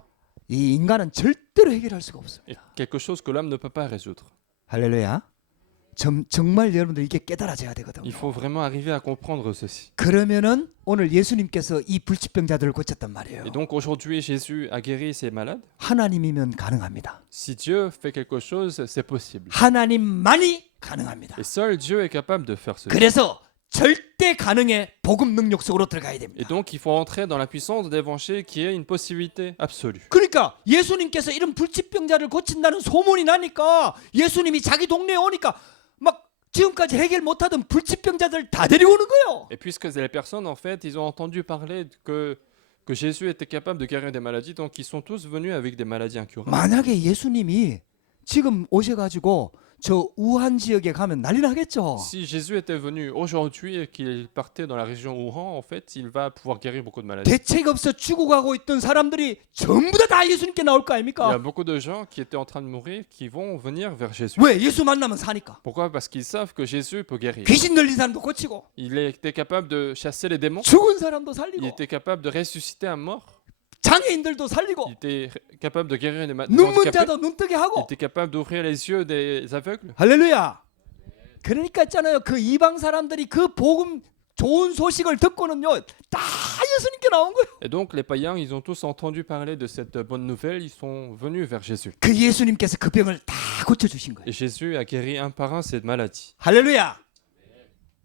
이 인간은 절대로 해결할 수가 없습니다. Et quelque chose que l'homme ne peut pas résoudre. 할렐루야. 정말 여러분들 이게 깨달아져야 되거든요. Il faut vraiment arriver à comprendre ceci. 그러면은 오늘 예수님께서 이 불치병자들을 고쳤단 말이에요. Et donc aujourd'hui, Jésus a guéri ces malades. 하나님이면 가능합니다. Si Dieu fait quelque chose, c'est possible. 하나님만이 가능합니다. Et seul Dieu est capable de faire ceci. 그래서 절대 가능의 복음 능력 속으로 들어가야 Et 됩니다. donc il faut entrer dans la puissance de l'évangile qui est une possibilité absolue. 그러니까 예수님께서 이런 불치병자를 고친다는 소문이 나니까 예수님이 자기 동네에 오니까 막 지금까지 해결 못하던 불치병자들 다 데려오는 거예요. Et puisque les personnes, en fait, ils ont entendu parler que Jésus était capable de guérir des maladies, donc ils sont tous venus avec des maladies incurables. 만약에 예수님이 지금 오셔가지고 저 우한 지역에 가면 난리 나겠죠. Si Jésus était venu aujourd'hui et qu'il partait dans la région Wuhan, en fait, il va pouvoir guérir beaucoup de maladies. 대책 없어 죽어가고 있던 사람들이 전부 다 예수님께 나올 거 Il y a 아닙니까? beaucoup de gens qui étaient en train de mourir qui vont venir vers Jésus. 왜? 예수 만나면 사니까. Pourquoi? Parce qu'ils savent que Jésus peut guérir. 귀신 들린 사람도 고치고 Il était capable de chasser les démons. 죽은 사람도 Il 살리고 était capable de ressusciter un mort. 장애인들도 Il 살리고 était capable de guérir des des 눈먼 handicapés. 자도 눈 뜨게 Il 하고. était capable d'ouvrir les yeux des aveugles. 할렐루야. 그러니까 있잖아요. 그 이방 사람들이 그 복음 좋은 소식을 듣고는요. 다 예수님께 나온 거예요. Et donc les païens, ils ont tous entendu parler de cette bonne nouvelle, ils sont venus vers Jésus. 그 예수님께서 그 병을 다 고쳐 주신 거예요. Et Jésus a guéri un par un cette maladie. 할렐루야.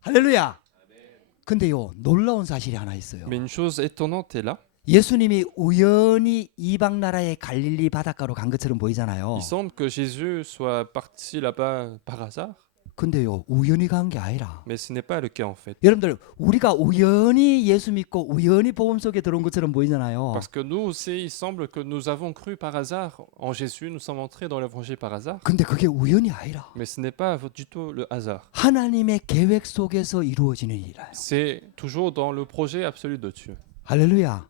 할렐루야. 근데요. 놀라운 사실이 하나 있어요. Mais une chose étonnante est là. 예수님이 우연히 이방 나라의 갈릴리 바닷가로 간 것처럼 보이잖아요. Il semble que Jésus soit parti là-bas par hasard, 근데요. 우연히 간 게 아니라 mais ce n'est pas le cas en fait. 여러분들 우리가 우연히 예수 믿고 우연히 복음 속에 들어온 것처럼 보이잖아요. Parce que nous aussi, il semble que nous avons cru par hasard en Jésus, nous sommes entrés dans l'évangile par hasard, 근데 그게 우연이 아니라 mais ce n'est pas du tout le hasard. 하나님의 계획 속에서 이루어지는 일이에요. C'est toujours dans le projet absolu de Dieu. 할렐루야.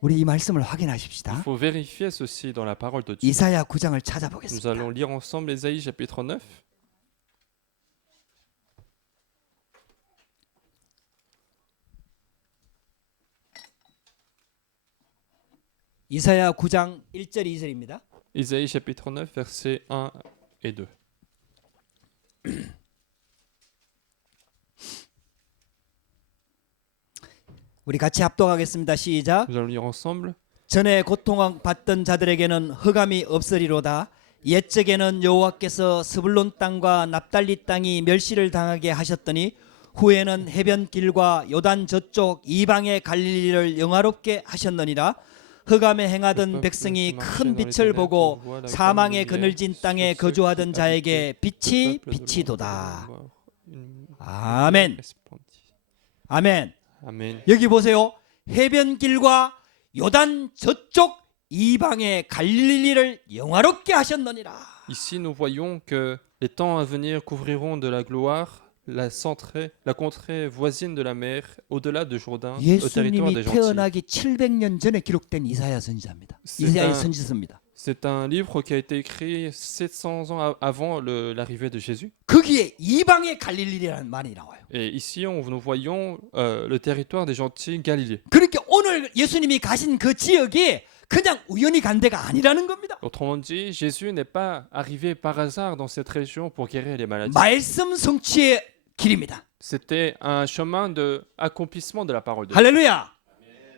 우리 이 말씀을 Il 확인하십시다. faut vérifier ceci dans la parole de Dieu. 이사야 9장을 Nous 찾아보겠습니다. allons lire ensemble Ésaïe chapitre 9. 이사야 9장 1절 2절입니다. Ésaïe chapitre 9, versets 1 et 2. 우리 같이 합독하겠습니다. 시작. Nous allons lire ensemble. 전에 고통받던 자들에게는 흑암이 없으리로다. 옛적에는 여호와께서 스불론 땅과 납달리 땅이 멸시를 당하게 하셨더니 후에는 해변길과 요단 저쪽 이방의 갈릴리를 영화롭게 하셨느니라. 흑암에 행하던 백성이 큰 빛을 보고 사망의 그늘진 땅에 거주하던 자에게 빛이 비치도다. 아멘. 아멘. Amen. 여기 보세요. 해변길과 요단 저쪽 이방의 갈릴리를 영화롭게 하셨느니라. Ici, nous voyons que les temps à venir couvriront de la gloire la contrée voisine de la mer, au-delà de Jourdain, au territoire 예수님이 des gentils. 태어나기 700년 전에 기록된 이사야 선지자입니다. 이사야 선지서입니다. C'est un livre qui a été écrit 700 ans avant l'arrivée de Jésus. 거기에 이방의 갈릴리라는 말이 나와요. Et ici, nous voyons le territoire des gentils Galilée. 그러니까 오늘 예수님이 가신 그 지역이 그냥 우연히 간 데가 아니라는 겁니다. Autrement dit, Jésus n'est pas arrivé par hasard dans cette région pour guérir les maladies. 말씀 성취의 길입니다. C'était un chemin d'accomplissement de la parole de Dieu. 할렐루야.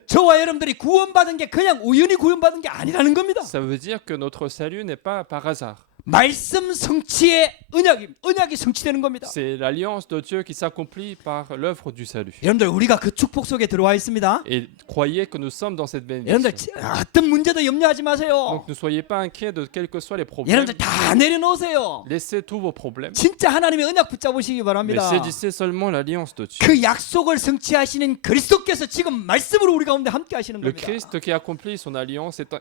저와 여러분들이 구원받은 게 그냥 우연히 구원받은 게 아니라는 겁니다. Ça veut dire que notre salut n'est pas par hasard. 말씀 성취의 언약이 성취되는 겁니다. C'est l'alliance de Dieu qui s'accomplit par l'œuvre du salut. 여러분들 우리가 그 축복 속에 들어와 있습니다. Et croyez que nous sommes dans cette bénédiction. 여러분들 어떤 문제도 염려하지 마세요. Donc ne soyez pas inquiets de quels que soient les problèmes. 여러분들 다 내려놓으세요. Laissez tous vos problèmes. 진짜 하나님의 언약 붙잡으시기 Mais 바랍니다. saisissez seulement l'alliance de Dieu. 그 약속을 성취하시는 그리스도께서 지금 말씀으로 우리 가운데 함께 하시는 Le 겁니다. Christ qui accomplit son alliance est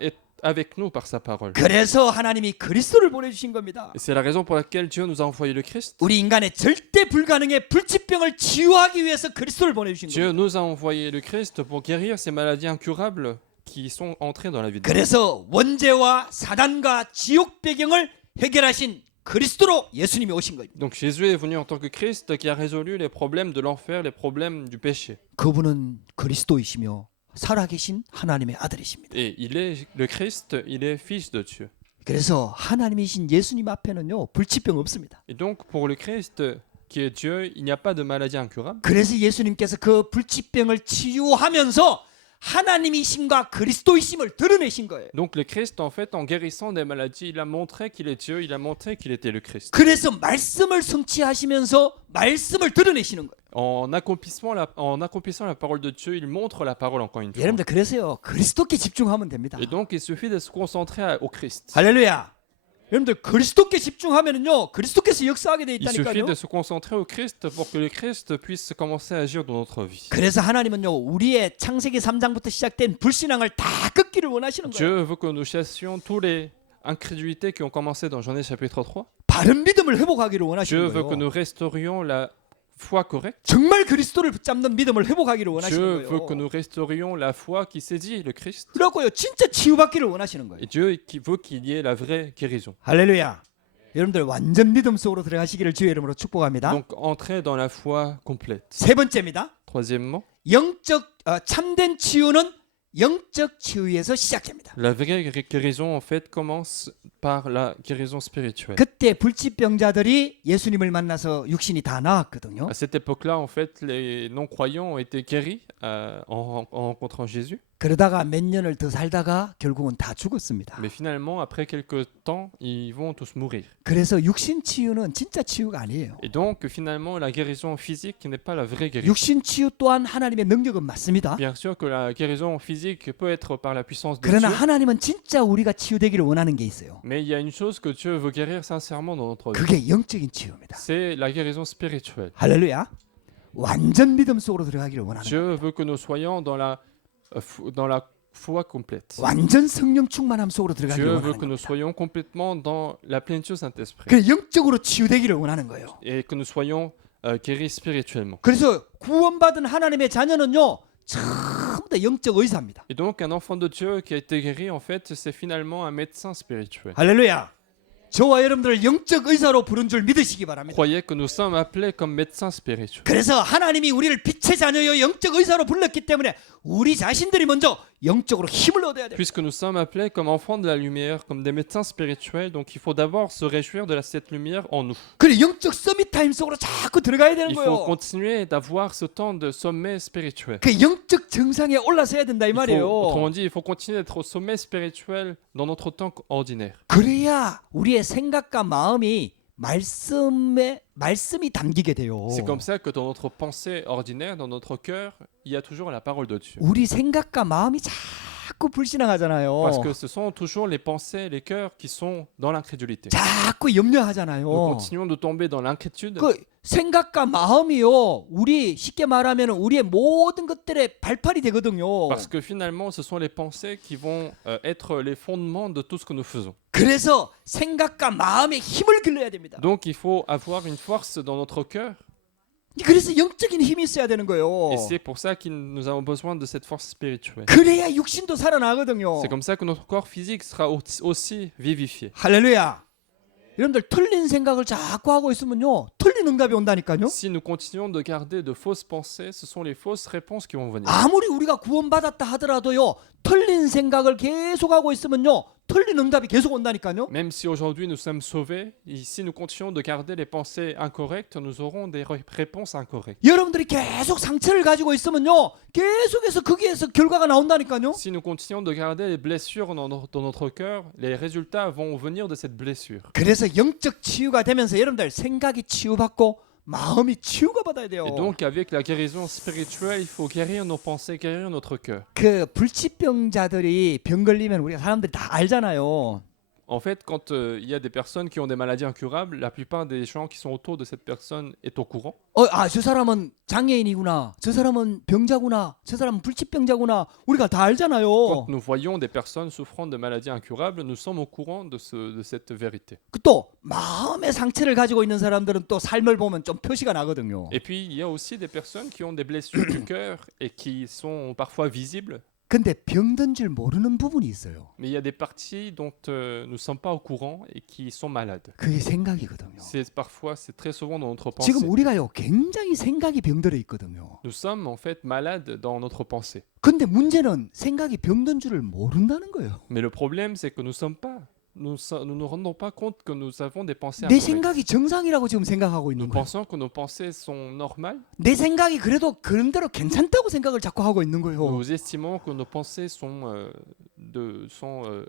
avec nous par sa parole. 그래서 하나님이 그리스도를 보내주신 겁니다. Et c'est la raison pour laquelle Dieu nous a envoyé le Christ. 우리 인간의 절대 불가능의 불치병을 치유하기 위해서 그리스도를 보내주신 Dieu 겁니다. nous a envoyé le Christ pour guérir ces maladies incurables qui sont entrées dans la vie de l'homme. 그래서 원죄와 사단과 지옥 배경을 해결하신 그리스도로 예수님이 오신 겁니다. Donc Jésus est venu en tant que Christ qui a résolu les problèmes de l'enfer, les problèmes du péché. 그분은 그리스도이시며 살아계신 하나님의 아들이십니다. Et il est le Christ, il est fils de Dieu. 그래서 하나님이신 예수님 앞에는요 불치병 없습니다. Et donc, pour le Christ, qui est Dieu, il n'y a pas de maladie incurable. 그래서 예수님께서 그 불치병을 치유하면서 하나님이심과 그리스도이심을 드러내신 거예요. Donc, le Christ, en fait, en guérissant des maladies, il a montré qu'il est Dieu, il a montré qu'il était le Christ. 그래서 말씀을 성취하시면서 말씀을 드러내시는 거예요. En accomplissant la parole de Dieu, il montre la parole encore une fois. 여러분들 그래서요 그리스도께 집중하면 됩니다. Et donc, il suffit de se concentrer au Christ. 할렐루야. 여러분들 그리스도께 집중하면은요 그리스도께서 역사하게 돼 Il suffit 있다니까요. de se concentrer au Christ pour que le Christ puisse commencer à agir dans notre vie. 그래서 하나님은요 우리의 창세기 3장부터 시작된 불신앙을 다 끊기를 원하시는 거예요. Dieu veut que nous chassions tous les incrédulités qui ont commencé dans Genèse chapitre 3. 바른 믿음을 회복하기를 Dieu 원하시는 veut que 거예요. nous restaurions la foi correcte. 정말 그리스도를 붙잡는 믿음을 회복하기를 Dieu 원하시는 veut que 거예요. nous restaurions la foi qui saisit le Christ. 그렇고요 진짜 치유받기를 원하시는 거예요. Et Dieu qui veut qu'il y ait la vraie guérison. 할렐루야. 여러분들 완전 믿음 속으로 들어가시기를 주의 이름으로 축복합니다. Donc entrer dans la foi complète. 세 번째입니다. Troisièmement, 영적 참된 치유는 영적 치유에서 시작됩니다. la vraie guérison en fait commence par la guérison spirituelle. 그때 불치병자들이 예수님을 만나서 육신이 다 나았거든요. À cette époque-là, en fait, les non-croyants ont été guéris en rencontrant Jésus. 그러다가 몇 년을 더 살다가 결국은 다 죽었습니다. Mais finalement, après quelques temps, ils vont tous mourir. 그래서 육신 치유는 진짜 치유가 아니에요. Et donc, finalement, la guérison physique n'est pas la vraie guérison. 육신 치유 또한 하나님의 능력은 맞습니다. Bien sûr que la guérison physique peut être par la puissance de 그러나 Dieu, 하나님은 진짜 우리가 치유되기를 원하는 게 있어요. mais il y a une chose que Dieu veut guérir sincèrement dans notre vie. 그게 영적인 치유입니다. C'est la guérison spirituelle. 할렐루야. 완전 믿음 속으로 들어가기를 원하는 거예요. Dieu veut que nous soyons dans la foi complète. 완전 성령 충만함 속으로 들어가기를 Dieu veut 원하는 que nous 거예요. soyons complètement dans la plénitude Saint-Esprit 그래 영적으로 치유되기를 원하는 거예요. et que nous soyons guéris spirituellement. 그래서 구원받은 하나님의 자녀는요 전부 다 영적 의사입니다. Et donc, un enfant de Dieu qui a été guéri, en fait, c'est finalement un médecin spirituel. 할렐루야. 저와 여러분들을 영적 의사로 부른 줄 믿으시기 바랍니다. Croyez que nous sommes appelés comme médecins spirituels. 그래서 하나님이 우리를 빛의 자녀요 영적 의사로 불렀기 때문에 우리 자신들이 먼저 영적으로 힘을 얻어야 돼요. Puisque nous sommes appelés comme enfants de la lumière, comme des médecins spirituels, donc il faut d'abord se réjouir de cette lumière en nous. 그래 영적 서밋 타임 속으로 자꾸 들어가야 되는 Il faut 거예요. continuer d'avoir ce temps de sommet spirituel. 그 영적 정상에 올라서야 된다 이 말이에요. Autrement dit, il faut continuer d'être au sommet spirituel dans notre temps ordinaire. 그래야 우리의 생각과 마음이 말씀이 담기게 돼요. C'est comme ça que dans notre pensée ordinaire, dans notre cœur, il y a toujours la parole de Dieu. 우리 생각과 마음이 자꾸 불신앙하잖아요. Parce que ce sont toujours les pensées, les cœurs qui sont dans l'incrédulité. 자꾸 염려하잖아요. Nous continuons de tomber dans l'inquiétude. 그 생각과 마음이요. 우리 쉽게 말하면 우리의 모든 것들의 발판이 되거든요. Parce que finalement, ce sont les pensées qui vont être les fondements de tout ce que nous faisons. 그래서 생각과 마음에 힘을 길러야 됩니다. Donc, il faut avoir une force dans notre cœur. 그래서 영적인 힘이 있어야 되는 거예요. Et c'est pour ça que nous avons besoin de cette force spirituelle. 그래야 육신도 살아나거든요. C'est comme ça que notre corps physique sera aussi vivifié. 할렐루야. 여러분들 틀린 생각을 자꾸 하고 있으면요. 틀린 응답이 온다니까요. Si nous continuons de garder de fausses pensées, ce sont les fausses réponses qui vont venir. 아무리 우리가 구원받았다 하더라도요. 틀린 생각을 계속 하고 있으면요. 틀린 응답이 계속 온다니까요. Même si aujourd'hui nous sommes sauvés, et si nous continuons de garder les pensées incorrectes, nous aurons des réponses incorrectes. 여러분들이 계속 상처를 가지고 있으면요. 계속해서 거기에서 결과가 나온다니까요. Si nous continuons de garder les blessures dans notre cœur, les résultats vont venir de cette blessure. 그래서 영적 치유가 되면서 여러분들 생각이 치유받고 마음이 치유가 받아야 돼요. Et donc avec la guérison spirituelle, il faut guérir nos pensées, guérir notre cœur. 그 불치병자들이 병 걸리면 우리가 사람들이 다 알잖아요. En fait, quand il y a des personnes qui ont des maladies incurables, la plupart des gens qui sont autour de cette personne est au courant. 저 사람은 장애인이구나. 저 사람은 병자구나. 저 사람은 불치병자구나. 우리가 다 알잖아요. Quand nous voyons des personnes souffrant de maladies incurables, nous sommes au courant de cette vérité. 또 마음의 상처를 가지고 있는 사람들은 또 삶을 보면 좀 표시가 나거든요. Et puis, il y a aussi des personnes qui ont des blessures du cœur et qui sont parfois visibles. 근데 병든 줄 모르는 부분이 있어요. Mais il y a des parties dont nous ne sommes pas au courant et qui sont malades. 그게 생각이거든요. C'est très souvent dans notre pensée. 지금 우리가요 굉장히 생각이 병들어 있거든요. Nous sommes en fait malades dans notre pensée. 근데 문제는 생각이 병든 줄을 모른다는 거예요. Mais le problème, c'est que nous ne sommes pas nous nous rendons pas compte que nous avons des pensées 내 incorrectes. 생각이 정상이라고 지금 생각하고 Nous 있는 거예요. pensons que nos pensées sont normales. 내 생각이 그래도 그런대로 괜찮다고 생각을 자꾸 하고 있는 거예요. Nous estimons que nos pensées sont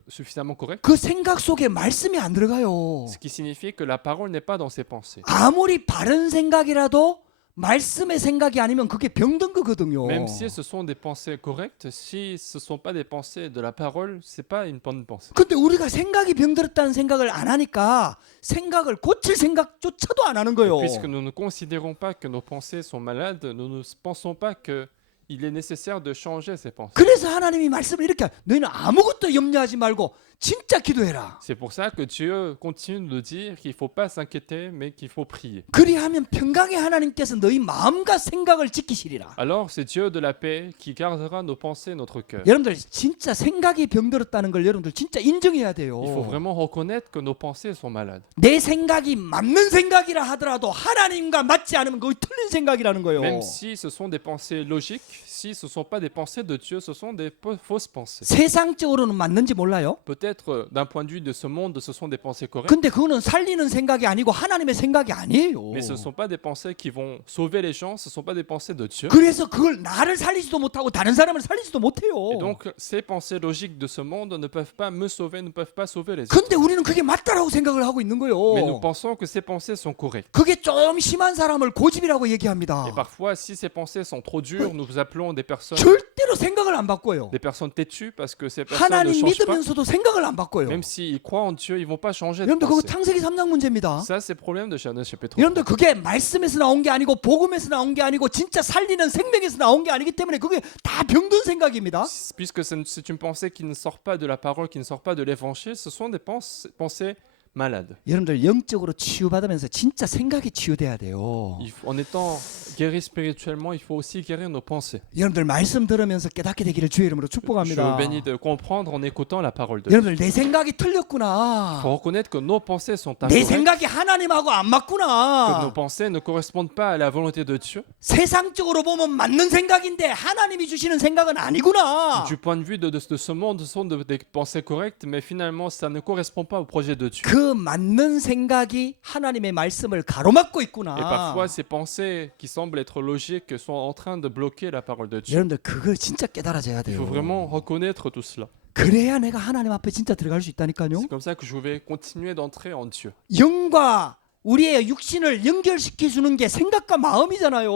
suffisamment correctes. 그 생각 속에 말씀이 안 들어가요. Ce qui signifie que la parole n'est pas dans ses pensées. 아무리 바른 생각이라도 말씀의 생각이 아니면 그게 병든 거거든요. Même si ce sont des pensées correctes, si ce ne sont pas des pensées de la parole, ce n'est pas une bonne pensée. 근데 우리가 생각이 병들었다는 생각을 안 하니까 생각을 고칠 생각조차도 안 하는 거예요. Puisque nous ne considérons pas que nos pensées sont malades, nous ne pensons pas qu'il est nécessaire de changer ces pensées. 그래서 하나님이 말씀을 이렇게 너희는 아무것도 염려하지 말고 진짜 기도해라. C'est pour ça que Dieu continue de dire qu'il ne faut pas s'inquiéter, mais qu'il faut prier. 그리하면 평강의 하나님께서 너희 마음과 생각을 지키시리라. Alors c'est Dieu de la paix qui gardera nos pensées et notre cœur. 여러분들 진짜 생각이 병들었다는 걸 여러분들 진짜 인정해야 돼요. Il faut vraiment reconnaître que nos pensées sont malades. 내 생각이 맞는 생각이라 하더라도 하나님과 맞지 않으면 그거 틀린 생각이라는 거예요. Même si ce sont des pensées logiques, si ce ne sont pas des pensées de Dieu, ce sont des fausses pensées. 세상적으로는 맞는지 몰라요. Peut-être d'un point de vue de ce monde, ce sont des pensées correctes, 근데 그거는 살리는 생각이 아니고 하나님의 생각이 아니에요. mais ce ne sont pas des pensées qui vont sauver les gens, ce ne sont pas des pensées de Dieu. 그래서 그걸 나를 살리지도 못하고 다른 사람을 살리지도 못해요. Et donc ces pensées logiques de ce monde ne peuvent pas me sauver, ne peuvent pas sauver les autres. 근데 우리는 그게 맞다라고 생각을 하고 있는 Mais nous 거예요. pensons que ces pensées sont correctes. 그게 좀 심한 사람을 고집이라고 얘기합니다. Et parfois, si ces pensées sont trop dures, nous appelons des personnes 절대로 생각을 안 바꿔요. têtues parce que ces personnes ne 하나님 changent pas. 믿으면서도 생각을 안 바꿔요. Même s'ils croient en Dieu, ils ne vont pas changer de 여러분들 그거 pensée. 창세기 3장 문제입니다. Ça, c'est le problème de Genèse chapitre 3. 여러분들 그게 말씀에서 나온 게 아니고 복음에서 나온 게 아니고 진짜 살리는 생명에서 나온 게 아니기 때문에 그게 다 병든 생각입니다. Puisque c'est une pensée qui ne sort pas de la parole, qui ne sort pas de l'évangile, ce sont des pensées malades. 여러분들 영적으로 치유받으면서 진짜 생각이 치유돼야 돼요. En étant guéri spirituellement, il faut aussi guérir nos pensées. 여러분들 말씀 들으면서 깨닫게 되기를 주의 이름으로 Je 축복합니다. bénis de comprendre en écoutant la parole de Dieu. 여러분들 내 생각이 Il 틀렸구나. faut reconnaître que nos pensées sont 내 incorrectes, 생각이 하나님하고 안 que nos 맞구나. pensées ne correspondent pas à la volonté de Dieu. 세상적으로 보면 맞는 생각인데 하나님이 주시는 생각은 아니구나. Du point de vue de ce monde, ce sont des pensées correctes, mais finalement, ça ne correspond pas au projet de Dieu. 그 맞는 생각이 하나님의 말씀을 가로막고 Et 있구나. parfois, ces pensées qui semblent être logiques sont en train de bloquer la parole de Dieu. 여러분들 그걸 진짜 깨달아져야 Il 돼요. faut vraiment reconnaître tout cela. 그래야 내가 하나님 앞에 진짜 들어갈 수 있다니까요. C'est comme ça que je vais continuer d'entrer en Dieu. 영과 우리의 육신을 연결시켜 주는 게 생각과 마음이잖아요.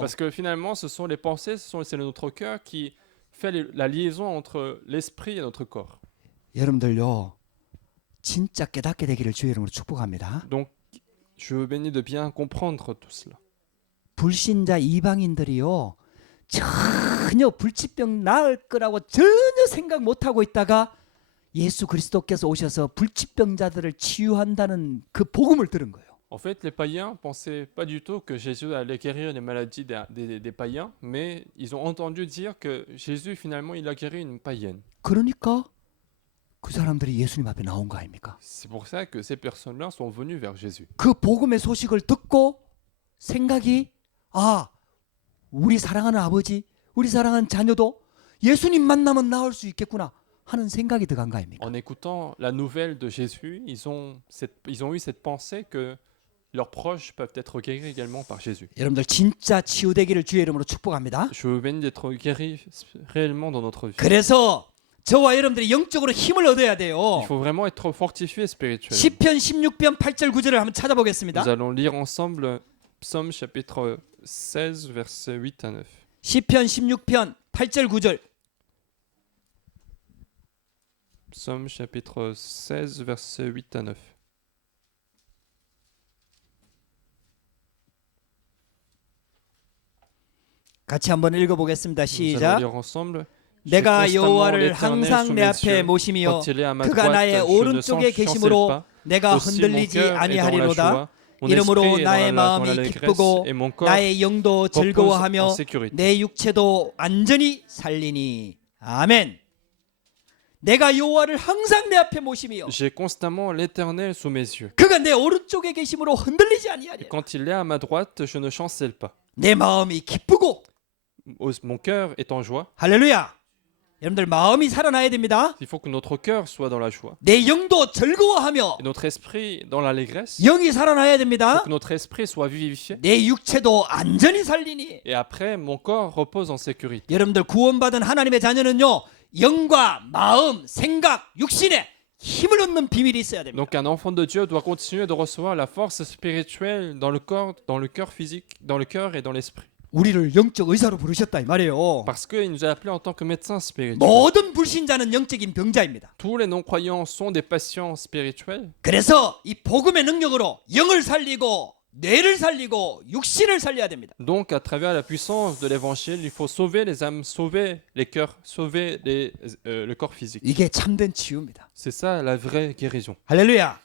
Parce que finalement, ce sont les pensées, c'est notre cœur qui fait la liaison entre l'esprit et notre corps. 여러분들요. 진짜 깨닫게 되기를 주의 이름으로 축복합니다. Donc, je veux bénir de bien comprendre tout cela. 불신자 이방인들이요. 전혀 불치병 나을 거라고 전혀 생각 못하고 있다가 예수 그리스도께서 오셔서 불치병자들을 치유한다는 그 복음을 들은 거예요. En fait, les païens pensaient pas du tout que Jésus allait guérir les maladies des païens, mais ils ont entendu dire que Jésus, finalement, il a guéri une païenne. 그러니까 그 사람들이 예수님 앞에 나온 거 아닙니까? C'est pour ça que ces personnes-là sont venues vers Jésus. 그 복음의 소식을 듣고 생각이 우리 사랑하는 아버지, 우리 사랑하는 자녀도 예수님 만나면 나올 수 있겠구나 하는 생각이 들어간 거 아닙니까? En écoutant la nouvelle de Jésus, ils ont eu cette pensée que leurs proches peuvent être guéris également par Jésus. 여러분들 진짜 치유되기를 주의 이름으로 축복합니다. Je veux bénir d'être guéris réellement dans notre vie. 그래서 저와 여러분들이 영적으로 힘을 얻어야 돼요. Il faut vraiment être fortifié spirituellement. 시편 16편 8절 9절을 한번 찾아보겠습니다. Nous allons lire ensemble Psaume chapitre 16, versets 8 à 9. 시편 16편 8절 9절. Psaume chapitre 16, versets 8 à 9. 같이 한번 읽어보겠습니다. Nous allons 시작. lire ensemble. 내가 J'ai 여호와를 constamment l'Éternel 항상 sous 내 mes 앞에 yeux. 모시며 Quand il est à ma 그가 droite, 나의 je ne 오른쪽에 chancelle 계심으로 pas. 내가 Aussi mon 흔들리지 cœur est dans la 아니하리로다. joie, mon 이러므로 esprit est 나의 dans 마음이 l'allégresse, 기쁘고 et mon corps 나의 영도 repose 즐거워하며 en sécurité. 내 육체도 완전히 살리니. 아멘. 내가 여호와를 항상 내 앞에 모시며 J'ai constamment l'Éternel sous mes yeux. 그가 내 오른쪽에 계심으로 흔들리지 Et 아니하리라. quand il est à ma droite, je ne chancelle pas. 내 마음이 기쁘고 Mon cœur est en joie. 할렐루야. 여러분들 마음이 살아나야 됩니다. Il faut que notre cœur soit dans la joie 내 영도 즐거워하며 et notre esprit dans l'allégresse. 영이 살아나야 Il faut 됩니다. que notre esprit soit vivifié. 내 육체도 안전히 살리니. Et après, mon corps repose en sécurité. 여러분들 구원받은 하나님의 자녀는요, 영과 마음, 생각, 육신에 힘을 얻는 비밀이 있어야 됩니다. Donc un enfant de Dieu doit continuer de recevoir la force spirituelle dans le corps, dans le cœur physique, dans le cœur et dans l'esprit. 우리를 영적 의사로 부르셨다 이 말이에요. Parce qu'il nous a appelés en tant que médecins spirituels. 모든 불신자는 영적인 병자입니다. Tous les non-croyants sont des patients spirituels. 그래서 이 복음의 능력으로 영을 살리고 뇌를 살리고 육신을 살려야 됩니다. Donc à travers la puissance de l'évangile, il faut sauver les âmes, sauver les cœurs, sauver le corps physique. 이게 참된 치유입니다. C'est ça la vraie guérison. 할렐루야.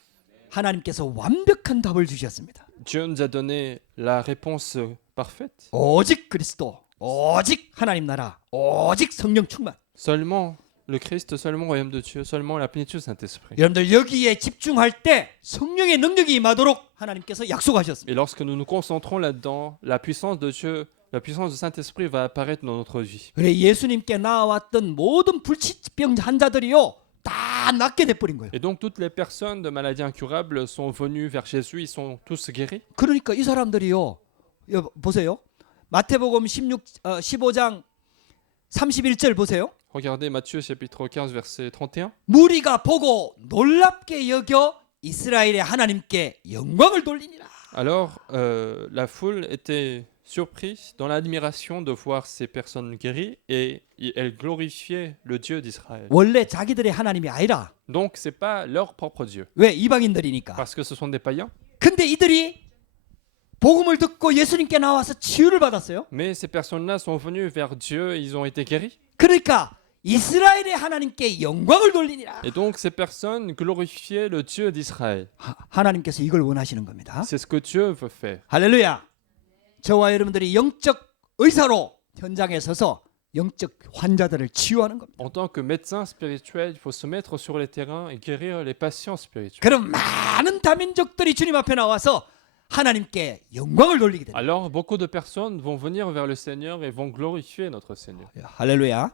하나님께서 완벽한 답을 주셨습니다. Dieu nous a donné la réponse parfaite. 오직 그리스도, 오직 하나님 나라, 오직 성령 충만. Seulement le Christ, seulement le royaume de Dieu, seulement la plénitude du Saint-Esprit. 여러분들 여기에 집중할 때 성령의 능력이 임하도록 하나님께서 약속하셨습니다. Et lorsque nous nous concentrons là-dedans, la puissance de Dieu, la puissance du Saint-Esprit va apparaître dans notre vie. 그래 예수님께 나왔던 모든 불치병 환자들이요 다 낫게 돼버린 거예요. Et donc toutes les personnes de maladies incurables sont venues vers Jésus, ils sont tous guéris. 그러니까 이 사람들이요 보세요. 마태복음 15장 31절 보세요. Regardez Matthieu chapitre 15 verset 31. 무리가 보고 놀랍게 여겨 이스라엘의 하나님께 영광을 돌리니라. Alors la foule était surprise dans l'admiration de voir ces personnes guéries et elles glorifiaient le Dieu d'Israël. 원래 자기들의 하나님이 아니라 Donc c'est pas leur propre Dieu, 왜 이방인들이니까. parce que ce sont des païens. 근데 이들이 복음을 듣고 예수님께 나와서 치유를 받았어요. Mais ces personnes-là sont venues vers Dieu, ils ont été guéris. 그러니까 이스라엘의 하나님께 영광을 돌리니라. Et donc ces personnes glorifiaient le Dieu d'Israël. 하나님께서 이걸 원하시는 겁니다. C'est ce que Dieu veut faire. 할렐루야. 저와 여러분들이 영적 의사로 현장에 서서 영적 환자들을 치유하는 겁니다. En tant que médecin spirituel, il faut se mettre sur les terrains et guérir les patients spirituels. 그럼 많은 다민족들이 주님 앞에 나와서 하나님께 영광을 돌리게 됩니다. Alors beaucoup de personnes vont venir vers le Seigneur et vont glorifier notre Seigneur. 할렐루야.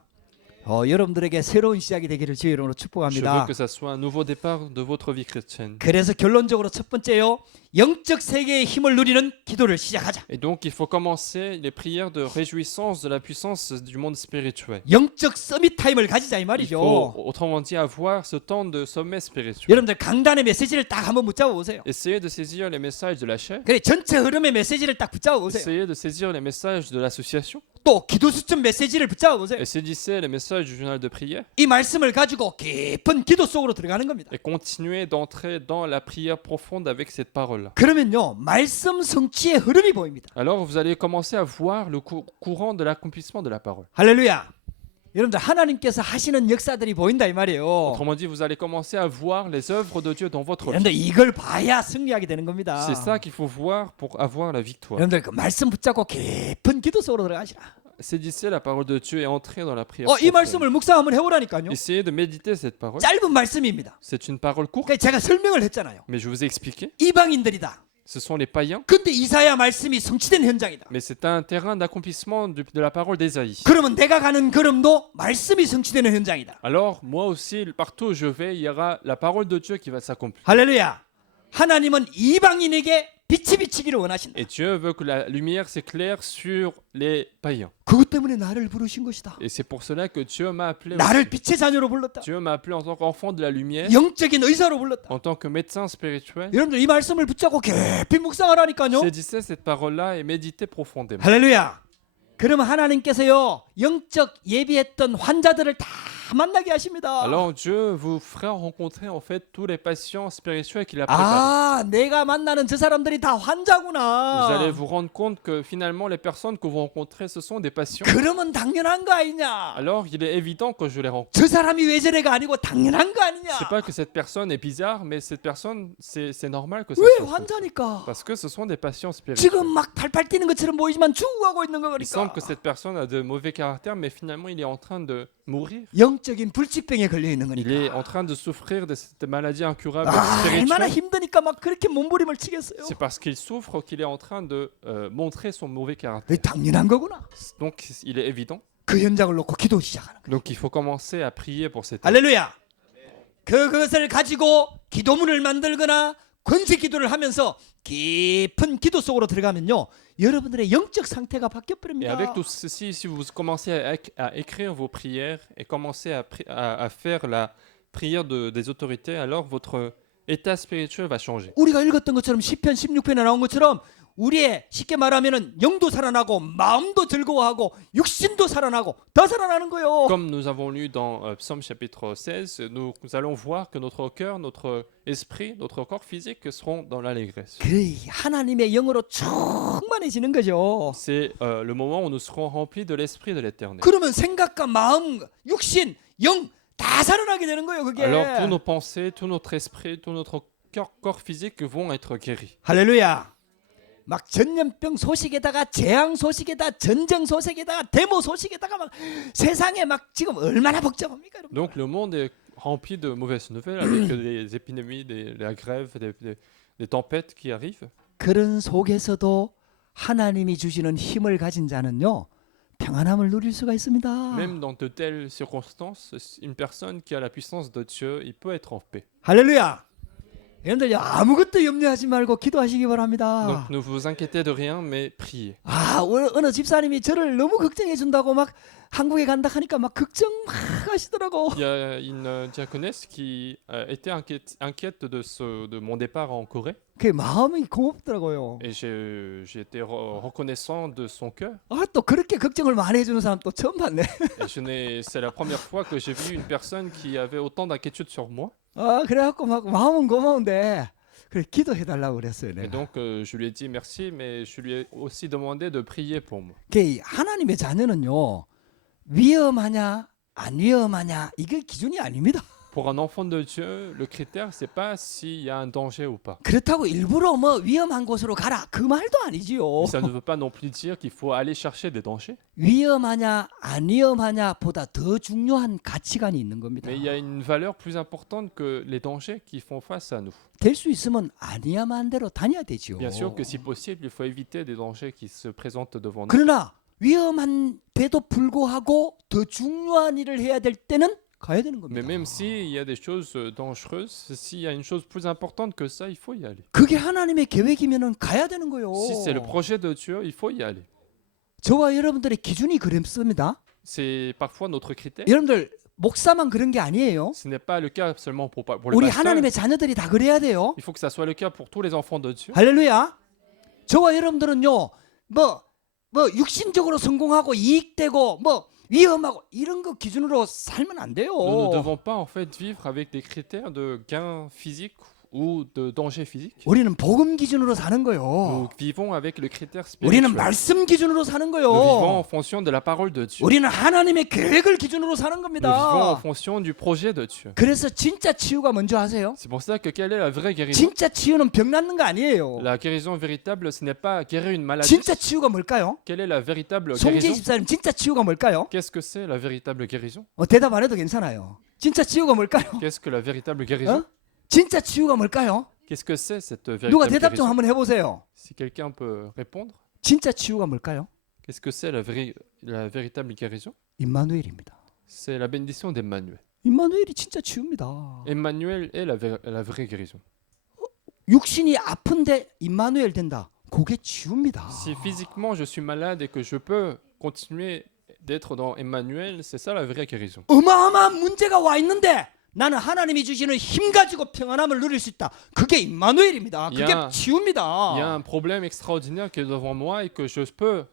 여러분들에게 새로운 시작이 되기를 주의 이름으로 Je veux 축복합니다. que ça soit un nouveau départ de votre vie chrétienne. 그래서 결론적으로 첫 번째요. 영적 세계의 힘을 누리는 기도를 시작하자. Et donc il faut commencer les prières de réjouissance de la puissance du monde spirituel. 영적 서밋 타임을 가지자 이 Il 말이죠. faut autrement dit avoir ce temps de sommet spirituel. 여러분들 강단의 메시지를 딱 한번 붙잡아 보세요. Essayez de saisir les messages de la chair. 그래 전체 흐름의 메시지를 딱 붙잡아 보세요. Essayez de saisir les messages de l'association. 또 기도 수첩 메시지를 붙잡아 보세요. Et saisissez les messages du journal de prière. 이 말씀을 가지고 깊은 기도 속으로 들어가는 겁니다. Et continuez d'entrer dans la prière profonde avec cette parole-là. 그러면요 말씀 성취의 흐름이 보입니다. Alors vous allez commencer à voir le courant de l'accomplissement de la parole. 할렐루야. 여러분들 하나님께서 하시는 역사들이 보인다 이 말이에요. Autrement dit, vous allez commencer à voir les œuvres de Dieu dans votre vie. 여러분들 이걸 봐야 승리하게 되는 겁니다. C'est ça qu'il faut voir pour avoir la victoire. 여러분들 그 말씀 붙잡고 깊은 기도 속으로 들어가시라. Saisissez la parole de Dieu et entrez dans la prière. 이 profonde. 말씀을 묵상 한번 해보라니까요. Essayez de méditer cette parole. 짧은 말씀입니다. C'est une parole courte, 그러니까 제가 설명을 했잖아요. mais je vous ai expliqué. 이방인들이다. Ce sont les païens, 근데 이사야 말씀이 성취된 현장이다. mais c'est un terrain d'accomplissement de la parole d'Ésaïe. 그러면 내가 가는 걸음도 말씀이 성취되는 현장이다. Alors, moi aussi, partout où je vais, il y aura la parole de Dieu qui va s'accomplir. 할렐루야. 하나님은 이방인에게 빛이 비치기를 원하신다. Et Dieu veut que la lumière s'éclaire sur les païens. 그것 때문에 나를 부르신 것이다. Et c'est pour cela que Dieu m'a appelé. 나를 빛의 자녀로 불렀다. Dieu m'a appelé en tant qu'enfant de la lumière, 영적인 의사로 불렀다. en tant que médecin spirituel. 여러분들 이 말씀을 붙잡고 깊이 묵상하라니까요. Saisissez cette parole-là et méditez profondément. 할렐루야. 그러면 하나님께서요 영적 예비했던 환자들을 다 만나게 하십니다. Alors Dieu vous fera rencontrer en fait tous les patients spirituels qu'il a préparés. 내가 만나는 저 사람들이 다 Vous allez 환자구나. vous rendre compte que finalement les personnes que vous rencontrez ce sont des patients. 그러면 당연한 거 아니냐? Alors il est évident que je les rencontre. 저 사람이 왜 저래가 아니고 당연한 거 아니냐? C'est pas que cette personne est bizarre, mais cette personne c'est normal que ça 왜 soit. 환자니까? Parce que ce sont des patients spirituels. 지금 막 팔팔 뛰는 것처럼 보이지만 죽어가고 있는 Il semble 거니까. que cette personne a de mauvais caractères, mais finalement il est en train de mourir. 영적인 불치병에 걸려 있는 Il est 거니까. en train de souffrir de cette maladie incurable 얼마나 spirituelle. 힘드니까 막 그렇게 몸부림을 치겠어요. C'est parce qu'il souffre qu'il est en train de montrer son mauvais caractère. 왜 당연한 거구나. Donc il est évident. 그 현장을 놓고 기도 시작하는 거예요. Donc il faut commencer à prier pour cet homme. 할렐루야. 그것을 가지고 기도문을 만들거나 권세 기도를 하면서 깊은 기도 속으로 들어가면요, 여러분들의 영적 상태가 바뀌어 Et 버립니다. avec tout ceci, si vous commencez à écrire vos prières et commencez à faire la prière des autorités, alors votre état spirituel va changer. 우리가 읽었던 것처럼 시편 16편에 나온 것처럼 우리의 쉽게 말하면은 영도 살아나고 마음도 즐거워하고 육신도 살아나고 다 살아나는 거예요. Comme nous avons lu dans Psaume chapitre 16, nous allons voir que notre cœur, notre esprit, notre corps physique seront dans l'allégresse. 그 하나님의 영으로 충만해지는 거죠. C'est le moment où nous serons remplis de l'esprit de l'éternel. 그러면 생각과 마음, 육신, 영 다 살아나게 되는 거예요. 그게. Alors tous nos pensées, tout notre esprit, tout notre corps physique vont être guéris. 할렐루야. 막 전염병 소식에다가 재앙 소식에다가 전쟁 소식에다가 데모 소식에다가 막 세상에 막 지금 얼마나 복잡합니까, 여러분? Donc le monde est rempli de mauvaises nouvelles avec des épidémies, la grève, des tempêtes qui arrivent. 그런 속에서도 하나님이 주시는 힘을 가진 자는요, 평안함을 누릴 수가 있습니다. Même dans de telles circonstances, une personne qui a la puissance de Dieu, il peut être en paix. 할렐루야. 여러분들 아무것도 염려하지 말고 기도하시기 바랍니다. Donc ne vous inquiétez de rien, mais priez. 아, 어느 집사님이 저를 너무 걱정해 준다고 막 한국에 간다 하니까 막 걱정 막 하시더라고. Il y a une diaconesse qui était inquiète de mon départ en Corée 그 마음이 고맙더라고요. et j'ai été reconnaissant de son cœur. 아, 또 그렇게 걱정을 많이 해주는 사람 또 처음 봤네. Et c'est la première fois que j'ai vu une personne qui avait autant d'inquiétude sur moi. 아, 그래갖고 막 마음은 고마운데 그래 기도해달라고 그랬어요. Et 내가. donc je lui ai dit merci, mais je lui ai aussi demandé de prier pour moi. 그 하나님의 자녀는요, 위험하냐 안 위험하냐 이게 기준이 아닙니다. Pour un enfant de Dieu, le critère c'est pas s'il y a un danger ou pas. 그렇다고 일부러 뭐 위험한 곳으로 가라 그 말도 아니지요. Mais ça ne veut pas non plus dire qu'il faut aller chercher des dangers. 위험하냐 안 위험하냐보다 더 중요한 가치관이 있는 겁니다. Mais il y a une valeur plus importante que les dangers qui font face à nous. 될 수 있으면 안 위험한 대로 다녀야 되지요. Bien sûr que si possible, il faut éviter des dangers qui se présentent devant nous. 그러나 위험한데도 불구하고 더 중요한 일을 해야 될 때는 가야 되는 Mais 겁니다. même s'il y a des choses dangereuses, s'il y a une chose plus importante que ça, il faut y aller. 그게 하나님의 계획이면은 가야 되는 거예요. Si c'est le projet de Dieu, il faut y aller. 저와 여러분들의 기준이 그렇습니다. C'est parfois notre critère. 여러분들 목사만 그런 게 아니에요. Ce n'est pas le cas seulement pour les 우리 pasteurs. 하나님의 자녀들이 다 그래야 돼요. Il faut que ça soit le cas pour tous les enfants de Dieu. 할렐루야. 저와 여러분들은요, 뭐 육신적으로 성공하고 이익되고 뭐 위험하고 이런 거 기준으로 살면 안 돼요. Nous ne devons pas en fait vivre avec des critères de gain physique ou de danger physique. 우리는 복음 기준으로 사는 Nous 거요. vivons avec le critère 우리는 spirituel. 말씀 기준으로 사는 Nous vivons en 거요. fonction de la parole de Dieu. 우리는 하나님의 계획을 기준으로 사는 Nous vivons en 겁니다. fonction du projet de Dieu. 그래서 진짜 치유가 뭔지 아세요? C'est pour ça que quelle est la vraie guérison? 진짜 치유는 병 낫는 거 아니에요. La guérison véritable, ce n'est pas guérir une maladie. 진짜 치유가 뭘까요? Quelle est la véritable 송지 guérison? 집사님, 진짜 치유가 뭘까요? Qu'est-ce que c'est la véritable guérison? 대답 안 해도 괜찮아요. 진짜 치유가 뭘까요? Qu'est-ce que la véritable guérison? 진짜 치유가 뭘까요? Qu'est-ce que c'est cette 누가 véritable 대답 좀 guérison? 한번 해보세요. Si quelqu'un peut répondre, 진짜 치유가 뭘까요? qu'est-ce que c'est la véritable guérison? 임마누엘입니다. C'est la bénédiction d'Emmanuel. 임마누엘이 진짜 치유입니다. Emmanuel est la vraie guérison. 육신이 아픈데 임마누엘 된다. 그게 치유입니다. Si physiquement je suis malade et que je peux continuer d'être dans Emmanuel, c'est ça la vraie guérison. 어마어마한 문제가 와 있는데 나는 하나님이 주시는 힘 가지고 평안함을 누릴 수 있다. 그게 임마누엘입니다. 그게 야. 치유입니다. Il y a un problème extraordinaire qui est devant moi et que je peux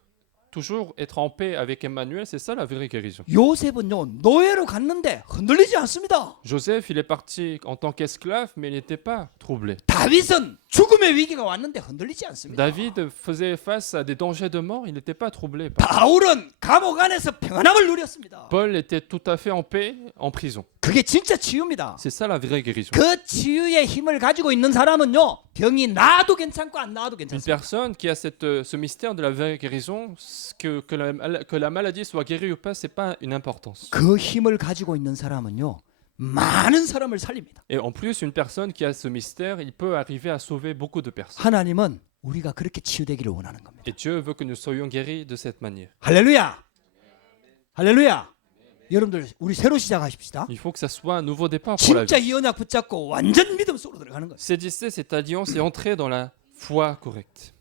toujours être en paix avec Emmanuel, c'est ça la vraie guérison. 요셉은요, 노예로 갔는데 흔들리지 않습니다. Joseph, il est parti en tant qu'esclave, mais il n'était pas troublé. 다윗은 죽음의 위기가 왔는데 흔들리지 않습니다. David faisait face à des dangers de mort, il n'était pas troublé. par- 바울은 감옥 안에서 평안함을 누렸습니다. Paul était tout à fait en paix en prison. 그게 진짜 치유입니다. C'est ça la vraie guérison. 그 치유의 힘을 가지고 있는 사람은요, 병이 나아도 괜찮고 안 나아도 Une 괜찮습니다. personne qui a ce mystère de la vraie guérison, que la maladie soit guérie ou pas, c'est pas une importance. 그 힘을 가지고 있는 사람은요, 많은 사람을 살립니다. Et en plus, une personne qui a ce mystère, il peut arriver à sauver beaucoup de personnes. 하나님은 우리가 그렇게 치유되기를 원하는 겁니다. Et Dieu veut que nous soyons guéris de cette manière. 할렐루야. 할렐루야. 여러분들 우리 새로 시작하십시다. Il faut que ça soit un nouveau départ pour la 진짜 vie. 이 언약 붙잡고 완전 믿음 속으로 들어가는 거예요. Saisissez cette alliance et entrez dans la foi correcte.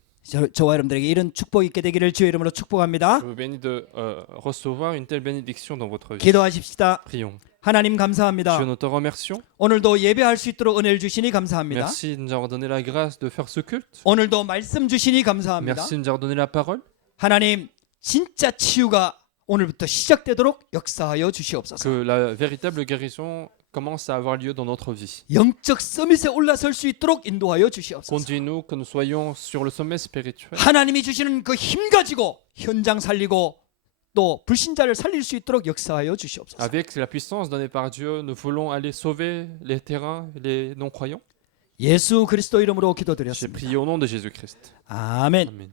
저와 여러분들에게 이런 축복 있게 되기를 주의 이름으로 축복합니다. Je vous bénis de recevoir une telle bénédiction dans votre vie. 기도하십시다. Prions. 하나님 Dieu, 감사합니다. nous te remercions. 오늘도 예배할 수 있도록 은혜를 주시니 감사합니다. Merci de nous avoir donné la grâce de faire ce culte. 오늘도 말씀 주시니 감사합니다. Merci de nous avoir donné la parole. 하나님 진짜 치유가 오늘부터 시작되도록 역사하여 주시옵소서. Que la véritable guérison commence à avoir lieu dans notre vie. 영적 서밋에 올라설 수 있도록 인도하여 주시옵소서. Conduis-nous que nous soyons sur le sommet spirituel. 하나님이 주시는 그 힘 가지고 현장 살리고 또 불신자를 살릴 수 있도록 역사하여 주시옵소서. Avec la puissance donnée par Dieu, nous voulons aller sauver les terrains, les non-croyants. 예수 그리스도 이름으로 J'ai 기도드렸습니다. prié au nom de Jésus-Christ. 아멘. Amen.